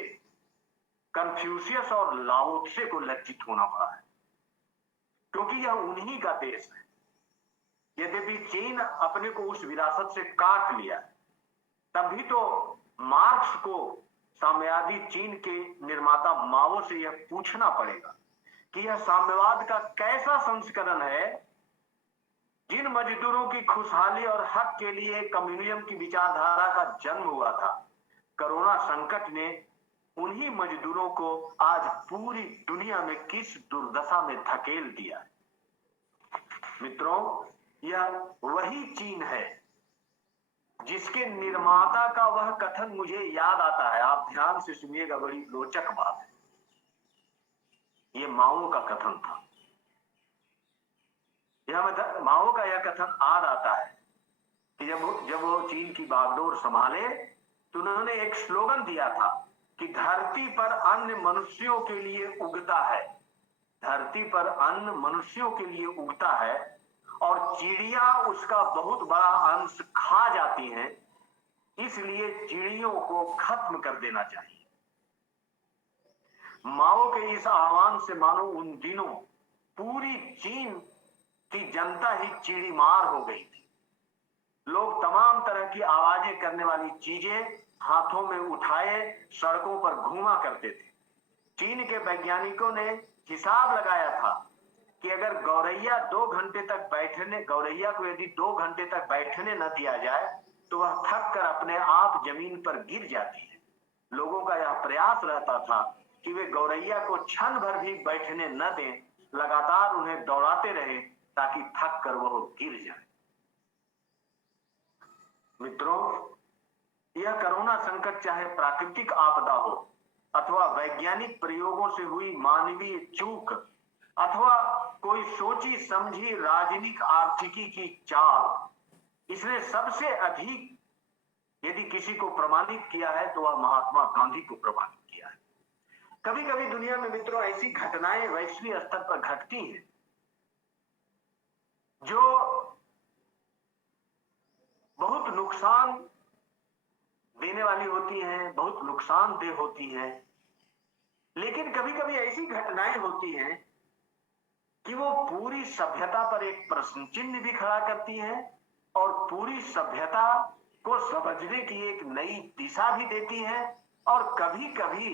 कन्फ्यूशियस और लाओत्से को लज्जित होना पड़ा है, क्योंकि यह उन्हीं का देश है। यद्यपि चीन अपने को उस विरासत से काट लिया, तब भी तो मार्क्स को साम्यवादी चीन के निर्माता माओ से यह पूछना पड़ेगा कि यह साम्यवाद का कैसा संस्करण है जिन मजदूरों की खुशहाली और हक के लिए कम्युनिज्म की विचारधारा का जन्म हुआ था। कोरोना संकट ने उन्हीं मजदूरों को आज पूरी दुनिया में किस दुर्दशा में धकेल दिया है। मित्रों, यह वही चीन है जिसके निर्माता का वह कथन मुझे याद आता है। आप ध्यान से सुनिएगा, बड़ी रोचक बात है। ये माओ का कथन था। माओ का यह कथन याद आता है कि जब वो चीन की बागडोर संभाले तो उन्होंने एक स्लोगन दिया था कि धरती पर अन्न मनुष्यों के लिए उगता है, धरती पर अन्न मनुष्यों के लिए उगता है और चिड़िया उसका बहुत बड़ा अंश खा जाती हैं, इसलिए चिड़ियों को खत्म कर देना चाहिए। माओ के इस आह्वान से मानो उन दिनों पूरी चीन की जनता ही चिड़ीमार हो गई थी। लोग तमाम तरह की आवाजें करने वाली चीजें हाथों में उठाए सड़कों पर घूमा करते थे। चीन के वैज्ञानिकों ने हिसाब लगाया था कि अगर गौरैया गौरैया को यदि 2 घंटे तक बैठने न दिया जाए तो वह थक कर अपने आप जमीन पर गिर जाती है। लोगों का यह प्रयास रहता था कि वे गौरैया को क्षण भर भी बैठने न दें, लगातार उन्हें दौड़ाते रहे ताकि थक कर वह गिर जाए। मित्रों, यह कोरोना संकट चाहे प्राकृतिक आपदा हो अथवा वैज्ञानिक प्रयोगों से हुई मानवीय चूक अथवा कोई सोची समझी राजनीतिक आर्थिकी की चाल, इसने सबसे अधिक यदि किसी को प्रमाणित किया है तो वह महात्मा गांधी को प्रमाणित किया है। कभी कभी दुनिया में मित्रों ऐसी घटनाएं वैश्विक स्तर पर घटती हैं जो बहुत नुकसान देने वाली होती हैं, बहुत नुकसानदेह होती हैं, लेकिन कभी कभी ऐसी घटनाएं होती हैं कि वो पूरी सभ्यता पर एक प्रश्न चिन्ह भी खड़ा करती हैं और पूरी सभ्यता को समझने की एक नई दिशा भी देती है और कभी कभी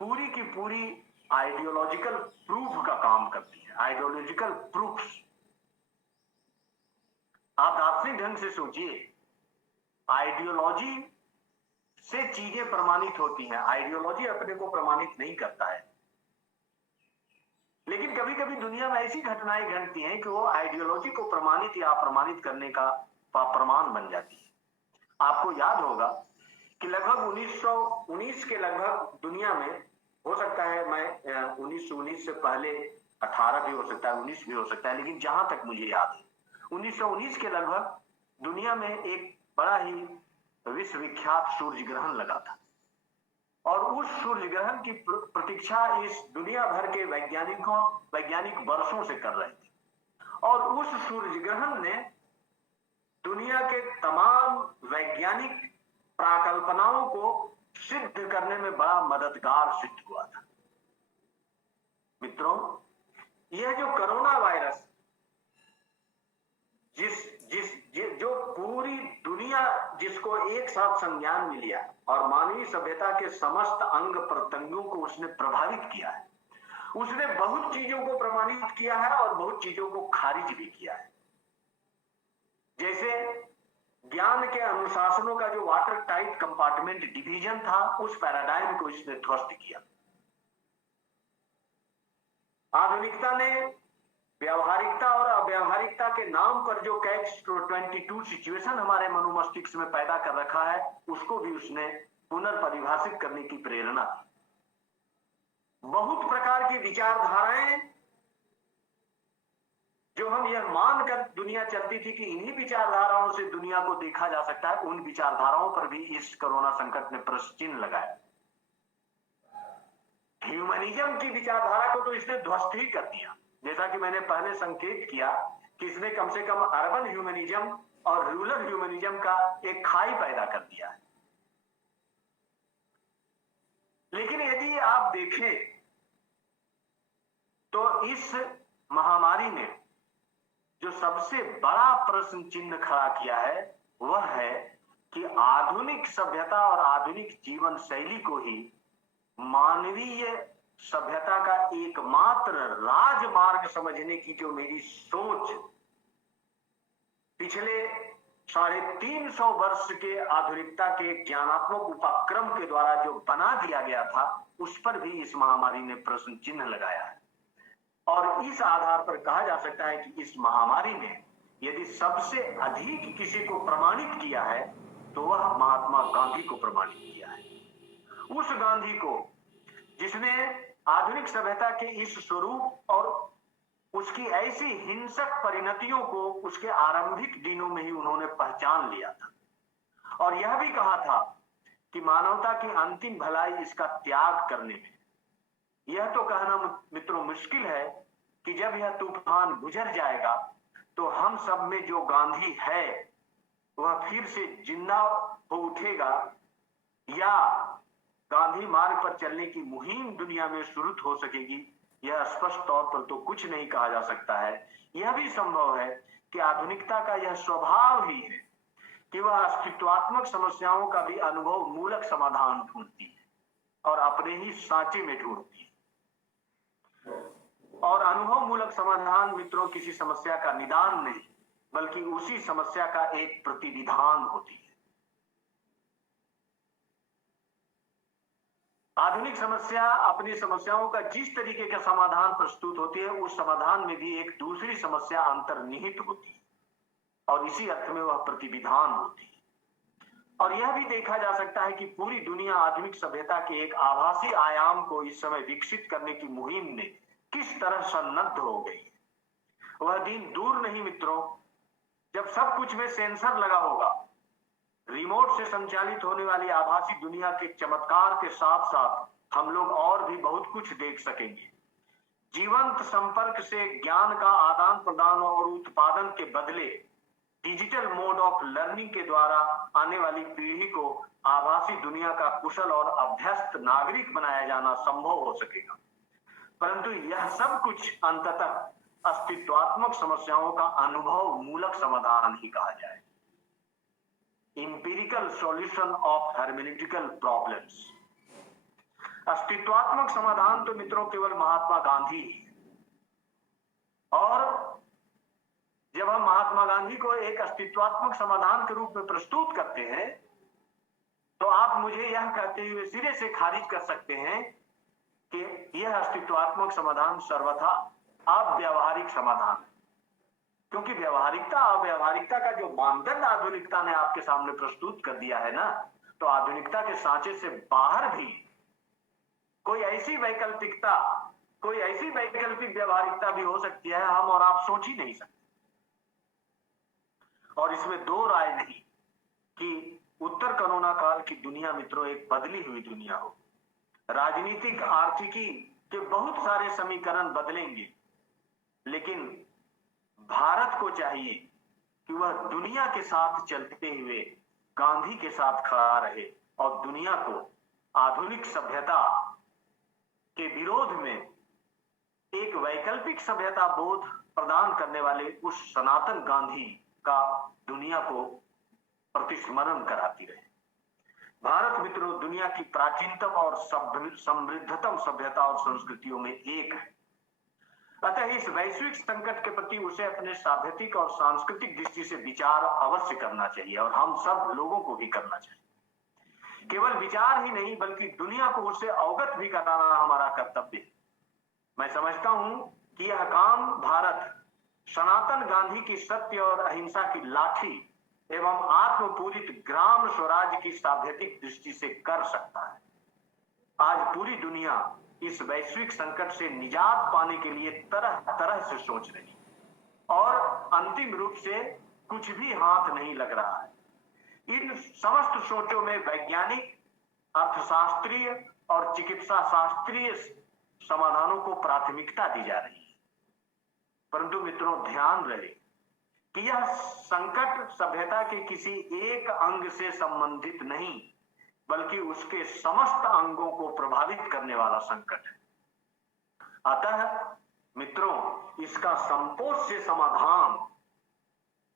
पूरी की पूरी आइडियोलॉजिकल प्रूफ का काम करती है। आइडियोलॉजिकल प्रूफ्स, आप दार्शनिक ढंग से सोचिए, आइडियोलॉजी से चीजें प्रमाणित होती हैं। आइडियोलॉजी अपने को प्रमाणित नहीं करता है, लेकिन कभी कभी दुनिया में ऐसी घटनाएं घटती हैं कि वो आइडियोलॉजी को प्रमाणित या अप्रमाणित करने का प्रमाण बन जाती है। आपको याद होगा कि लगभग 1919 के लगभग दुनिया में, हो सकता है मैं 1919 से पहले 18 भी हो सकता है, 19 भी हो सकता है, लेकिन जहां तक मुझे याद है 1919 के लगभग दुनिया में एक बड़ा ही विश्वविख्यात सूर्य ग्रहण लगा था और उस सूर्य ग्रहण की प्रतीक्षा इस दुनिया भर के वैज्ञानिक वर्षों से कर रहे थे और उस सूर्य ग्रहण ने दुनिया के तमाम वैज्ञानिक प्राकल्पनाओं को सिद्ध करने में बड़ा मददगार सिद्ध हुआ था। मित्रों, यह जो कोरोना वायरस जो पूरी दुनिया जिसको एक साथ संज्ञान में लिया और मानवीय सभ्यता के समस्त अंग प्रत्यंगों को उसने प्रभावित किया है, उसने बहुत चीजों को प्रमाणित किया है और बहुत चीजों को खारिज भी किया है। जैसे ज्ञान के अनुशासनों का जो वाटर टाइट कंपार्टमेंट डिवीजन था, उस पैराडाइम को इसने ध्वस्त किया। आधुनिकता ने व्यावहारिकता और अव्यावहारिकता के नाम पर जो कैच 22 सिचुएशन हमारे मनोमस्तिष्क में पैदा कर रखा है, उसको भी उसने पुनर्परिभाषित करने की प्रेरणा दी। बहुत प्रकार की विचारधाराएं जो हम यह मानकर दुनिया चलती थी कि इन्हीं विचारधाराओं से दुनिया को देखा जा सकता है, उन विचारधाराओं पर भी इस कोरोना संकट ने प्रश्न चिन्ह लगाया। ह्यूमनिज्म की विचारधारा को तो इसने ध्वस्त ही कर दिया। जैसा कि मैंने पहले संकेत किया कि इसने कम से कम अर्बन ह्यूमनिज्म और रूरल ह्यूमनिज्म का एक खाई पैदा कर दिया है। लेकिन यदि आप देखें तो इस महामारी ने जो सबसे बड़ा प्रश्न चिन्ह खड़ा किया है वह है कि आधुनिक सभ्यता और आधुनिक जीवन शैली को ही मानवीय सभ्यता का एकमात्र राजमार्ग समझने की जो मेरी सोच पिछले 350 वर्ष के आधुनिकता के ज्ञानात्मक उपक्रम के द्वारा जो बना दिया गया था, उस पर भी इस महामारी ने प्रश्न चिन्ह लगाया है। और इस आधार पर कहा जा सकता है कि इस महामारी ने यदि सबसे अधिक किसी को प्रमाणित किया है तो वह महात्मा गांधी को प्रमाणित किया है। उस गांधी को जिसने आधुनिक सभ्यता के इस स्वरूप और उसकी ऐसी हिंसक परिणतियों को उसके आरंभिक दिनों में ही उन्होंने पहचान लिया था और यह भी कहा था कि मानवता की अंतिम भलाई इसका त्याग करने में। यह तो कहना मित्रों मुश्किल है कि जब यह तूफान गुजर जाएगा तो हम सब में जो गांधी है वह फिर से जिंदा हो उठेगा या गांधी मार्ग पर चलने की मुहिम दुनिया में शुरू हो सकेगी, यह स्पष्ट तौर पर तो कुछ नहीं कहा जा सकता है। यह भी संभव है कि आधुनिकता का यह स्वभाव ही है कि वह अस्तित्वात्मक समस्याओं का भी अनुभव मूलक समाधान ढूंढती है और अपने ही सांचे में ढूंढती है। और अनुभव मूलक समाधान मित्रों किसी समस्या का निदान नहीं बल्कि उसी समस्या का एक प्रतिविधान होती है। आधुनिक समस्या अपनी समस्याओं का जिस तरीके का समाधान प्रस्तुत होती है, उस समाधान में भी एक दूसरी समस्या अंतर्निहित होती है और इसी अर्थ में वह प्रतिविधान होती है। और यह भी देखा जा सकता है कि पूरी दुनिया आधुनिक सभ्यता के एक आभासी आयाम को इस समय विकसित करने की मुहिम में किस तरह सन्नद्ध हो गई है। वह दिन दूर नहीं मित्रों, जब सब कुछ में सेंसर लगा होगा। रिमोट से संचालित होने वाली आभासी दुनिया के चमत्कार के साथ साथ हम लोग और भी बहुत कुछ देख सकेंगे। जीवंत संपर्क से ज्ञान का आदान प्रदान और उत्पादन के बदले डिजिटल मोड ऑफ लर्निंग के द्वारा आने वाली पीढ़ी को आभासी दुनिया का कुशल और अभ्यस्त नागरिक बनाया जाना संभव हो सकेगा। परंतु यह सब कुछ अंततः अस्तित्वात्मक समस्याओं का अनुभव मूलक समाधान ही कहा जाए। Empirical solution of hermeneutical problems. अस्तित्वात्मक समाधान तो मित्रों केवल महात्मा गांधी ही है। और जब हम महात्मा गांधी को एक अस्तित्वात्मक समाधान के रूप में प्रस्तुत करते हैं तो आप मुझे यह कहते हुए सिरे से खारिज कर सकते हैं कि यह अस्तित्वात्मक समाधान सर्वथा अव्यावहारिक समाधान है, क्योंकि व्यवहारिकता अव्यावहारिकता का जो मानदंड आधुनिकता ने आपके सामने प्रस्तुत कर दिया है ना, तो आधुनिकता के सांचे से बाहर भी कोई ऐसी वैकल्पिक व्यवहारिकता भी हो सकती है, हम और आप सोच ही नहीं सकते। और इसमें दो राय नहीं कि उत्तर कोरोना काल की दुनिया मित्रों एक बदली हुई दुनिया हो। राजनीतिक आर्थिकी के बहुत सारे समीकरण बदलेंगे, लेकिन भारत को चाहिए कि वह दुनिया के साथ चलते हुए गांधी के साथ खड़ा रहे और दुनिया को आधुनिक सभ्यता के विरोध में एक वैकल्पिक सभ्यता बोध प्रदान करने वाले उस सनातन गांधी का दुनिया को प्रतिस्मरण कराती रहे। भारत मित्रों दुनिया की प्राचीनतम और समृद्धतम सभ्यता और संस्कृतियों में एक है। अतः इस वैश्विक संकट के प्रति उसे अपने साभ्यतिक और सांस्कृतिक दृष्टि से विचार अवश्य करना चाहिए, और हम सब लोगों को भी करना चाहिए। केवल विचार ही नहीं बल्कि दुनिया को उससे अवगत भी कराना हमारा कर्तव्य है। मैं समझता हूं कि यह काम भारत सनातन गांधी की सत्य और अहिंसा की लाठी एवं आत्मपूरित ग्राम स्वराज की साभ्यतिक दृष्टि से कर सकता है। आज पूरी दुनिया इस वैश्विक संकट से निजात पाने के लिए तरह तरह से सोच रही है और अंतिम रूप से कुछ भी हाथ नहीं लग रहा है। इन समस्त सोचों में वैज्ञानिक, अर्थशास्त्रीय और चिकित्सा शास्त्रीय समाधानों को प्राथमिकता दी जा रही है। परंतु मित्रों ध्यान रहे कि यह संकट सभ्यता के किसी एक अंग से संबंधित नहीं बल्कि उसके समस्त अंगों को प्रभावित करने वाला संकट है। अतः मित्रों इसका संपोष्य समाधान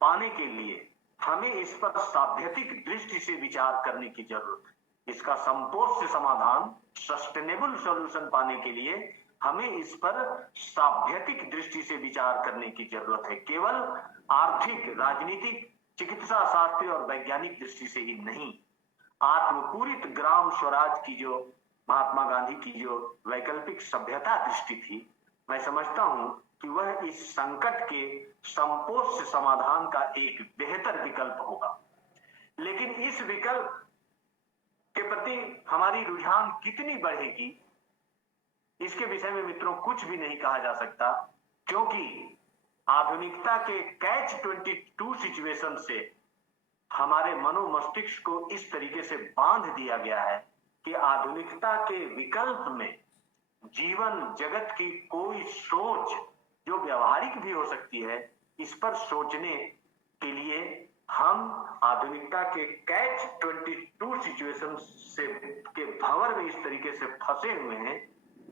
पाने के लिए हमें इस पर साभ्यतिक दृष्टि से विचार करने की जरूरत है। इसका संपोष्य समाधान, सस्टेनेबल सॉल्यूशन पाने के लिए हमें इस पर साभ्यतिक दृष्टि से विचार करने की जरूरत है, केवल आर्थिक, राजनीतिक, चिकित्सा शास्त्रीय और वैज्ञानिक दृष्टि से ही नहीं। आत्मपूरित ग्राम स्वराज की जो महात्मा गांधी की जो वैकल्पिक सभ्यता दृष्टि थी, मैं समझता हूं कि वह इस संकट के संपोष्य समाधान का एक बेहतर विकल्प होगा। लेकिन इस विकल्प के प्रति हमारी रुझान कितनी बढ़ेगी, इसके विषय में मित्रों कुछ भी नहीं कहा जा सकता, क्योंकि आधुनिकता के कैच 22 सिचुएशन से हमारे मनोमस्तिष्क को इस तरीके से बांध दिया गया है कि आधुनिकता के विकल्प में जीवन जगत की कोई सोच जो व्यवहारिक भी हो सकती है, इस पर सोचने के लिए हम आधुनिकता के कैच 22 सिचुएशन से के भंवर में इस तरीके से फंसे हुए हैं,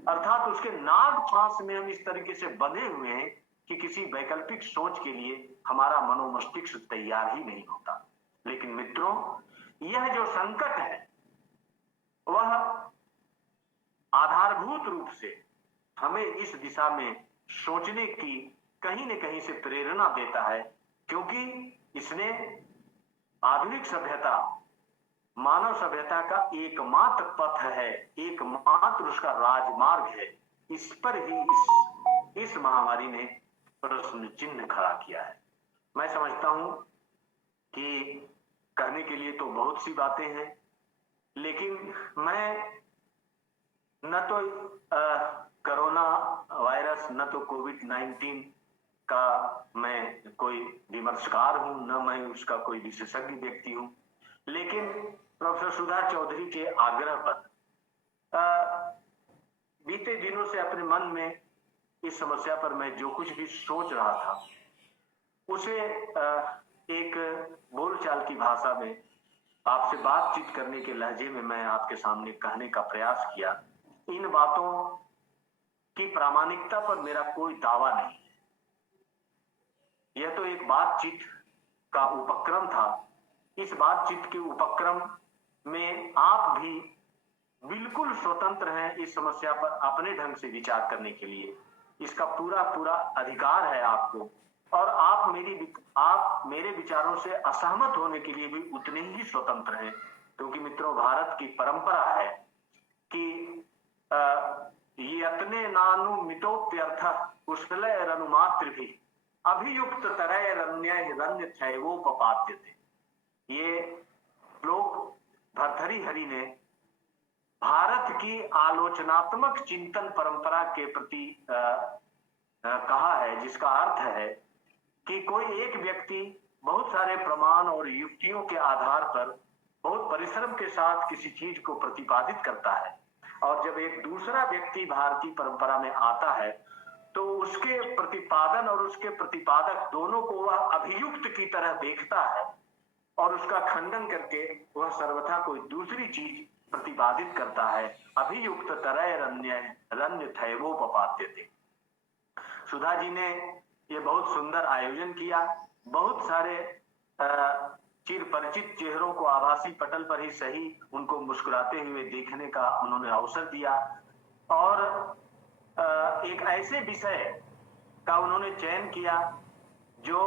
अर्थात उसके नाग फांस में हम इस तरीके से बंधे हुए हैं कि किसी वैकल्पिक सोच के लिए हमारा मनोमस्तिष्क तैयार ही नहीं होता। लेकिन मित्रों यह जो संकट है वह आधारभूत रूप से हमें इस दिशा में सोचने की कहीं न कहीं से प्रेरणा देता है, क्योंकि इसने आधुनिक सभ्यता, मानव सभ्यता का एकमात्र पथ है, एकमात्र उसका राजमार्ग है, इस पर ही इस महामारी ने प्रश्न चिन्ह खड़ा किया है। मैं समझता हूं कि कहने के लिए तो बहुत सी बातें हैं, लेकिन मैं न तो कोरोना वायरस न तो कोविड-19 का मैं कोई विमर्शकार हूं, न मैं उसका कोई विशेषज्ञ व्यक्ति हूं, लेकिन प्रोफेसर सुधा चौधरी के आग्रह पर बीते दिनों से अपने मन में इस समस्या पर मैं जो कुछ भी सोच रहा था उसे एक बोलचाल की भाषा में आपसे बातचीत करने के लहजे में मैं आपके सामने कहने का प्रयास किया। इन बातों की प्रामाणिकता पर मेरा कोई दावा नहीं, यह तो एक बातचीत का उपक्रम था। इस बातचीत के उपक्रम में आप भी बिल्कुल स्वतंत्र हैं इस समस्या पर अपने ढंग से विचार करने के लिए। इसका पूरा पूरा अधिकार है आपको, और आप मेरे विचारों से असहमत होने के लिए भी उतने ही स्वतंत्र हैं, क्योंकि मित्रों भारत की परंपरा है कि यत्ने नानु मितोप्यर्थ कुशलय रनुमात्र भी अभियुक्त तरय रण्य थैवोपपाद्यते। ये श्लोक भर्तृहरि हरि ने भारत की आलोचनात्मक चिंतन परंपरा के प्रति कहा है, जिसका अर्थ है कि कोई एक व्यक्ति बहुत सारे प्रमाण और युक्तियों के आधार पर बहुत परिश्रम के साथ किसी चीज को प्रतिपादित करता है, और जब एक दूसरा व्यक्ति भारतीय परंपरा में आता है तो उसके प्रतिपादन और उसके प्रतिपादक दोनों को वह अभियुक्त की तरह देखता है और उसका खंडन करके वह सर्वथा कोई दूसरी चीज प्रतिपादित करता है। अभियुक्त तरय रण्य थैवोपपाद्यते। सुधा जी ने ये बहुत सुंदर आयोजन किया। बहुत सारे चिर परिचित चेहरों को आभासी पटल पर ही सही उनको मुस्कुराते हुए देखने का उन्होंने अवसर दिया, और एक ऐसे विषय का उन्होंने चयन किया जो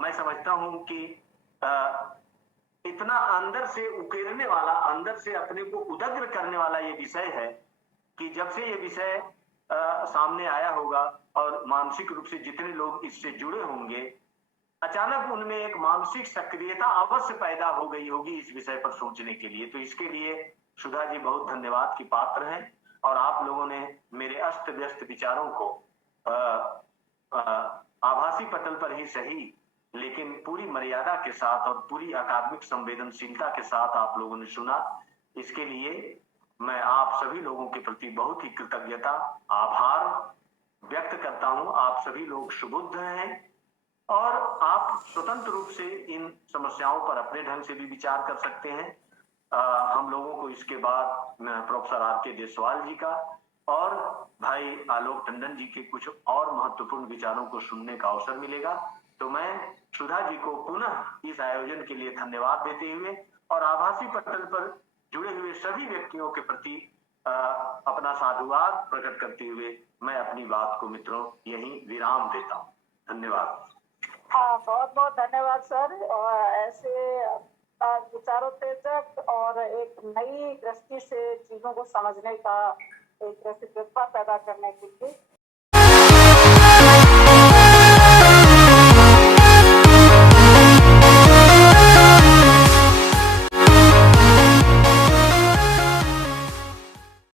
मैं समझता हूं कि इतना अंदर से उकेरने वाला, अंदर से अपने को उदग्र करने वाला ये विषय है कि जब से ये विषय सामने आया होगा और मानसिक रूप से जितने लोग इससे जुड़े होंगे, अचानक उनमें एक मानसिक सक्रियता अवश्य पैदा हो गई होगी इस विषय पर सोचने के लिए। तो इसके लिए सुधा जी बहुत धन्यवाद की पात्र हैं, और आप लोगों ने मेरे अस्त व्यस्त विचारों को आभासी पटल पर ही सही लेकिन पूरी मर्यादा के साथ और पूरी अकादमिक संवेदनशीलता के साथ आप लोगों ने सुना। इसके लिए मैं आप सभी लोगों के प्रति बहुत ही कृतज्ञता, आभार व्यक्त करता हूं। आप सभी लोग सुबुद्ध हैं और आप स्वतंत्र रूप से इन समस्याओं पर अपने ढंग से भी विचार कर सकते हैं। हम लोगों को इसके बाद प्रोफेसर आर.के. देसवाल जी का और भाई आलोक टंडन जी के कुछ और महत्वपूर्ण विचारों को सुनने का अवसर मिलेगा। तो मैं सुधा जी को पुनः इस आयोजन के लिए धन्यवाद देते हुए और आभासी पटल पर जुड़े हुए सभी व्यक्तियों के प्रति अपना साधुवाद प्रकट करते हुए मैं अपनी बात को मित्रों यहीं विराम देता हूँ। धन्यवाद। बहुत बहुत धन्यवाद सर। और ऐसे विचारों तेजक और एक नई दृष्टि से चीजों को समझने का एक प्रतिभा पैदा करने के लिए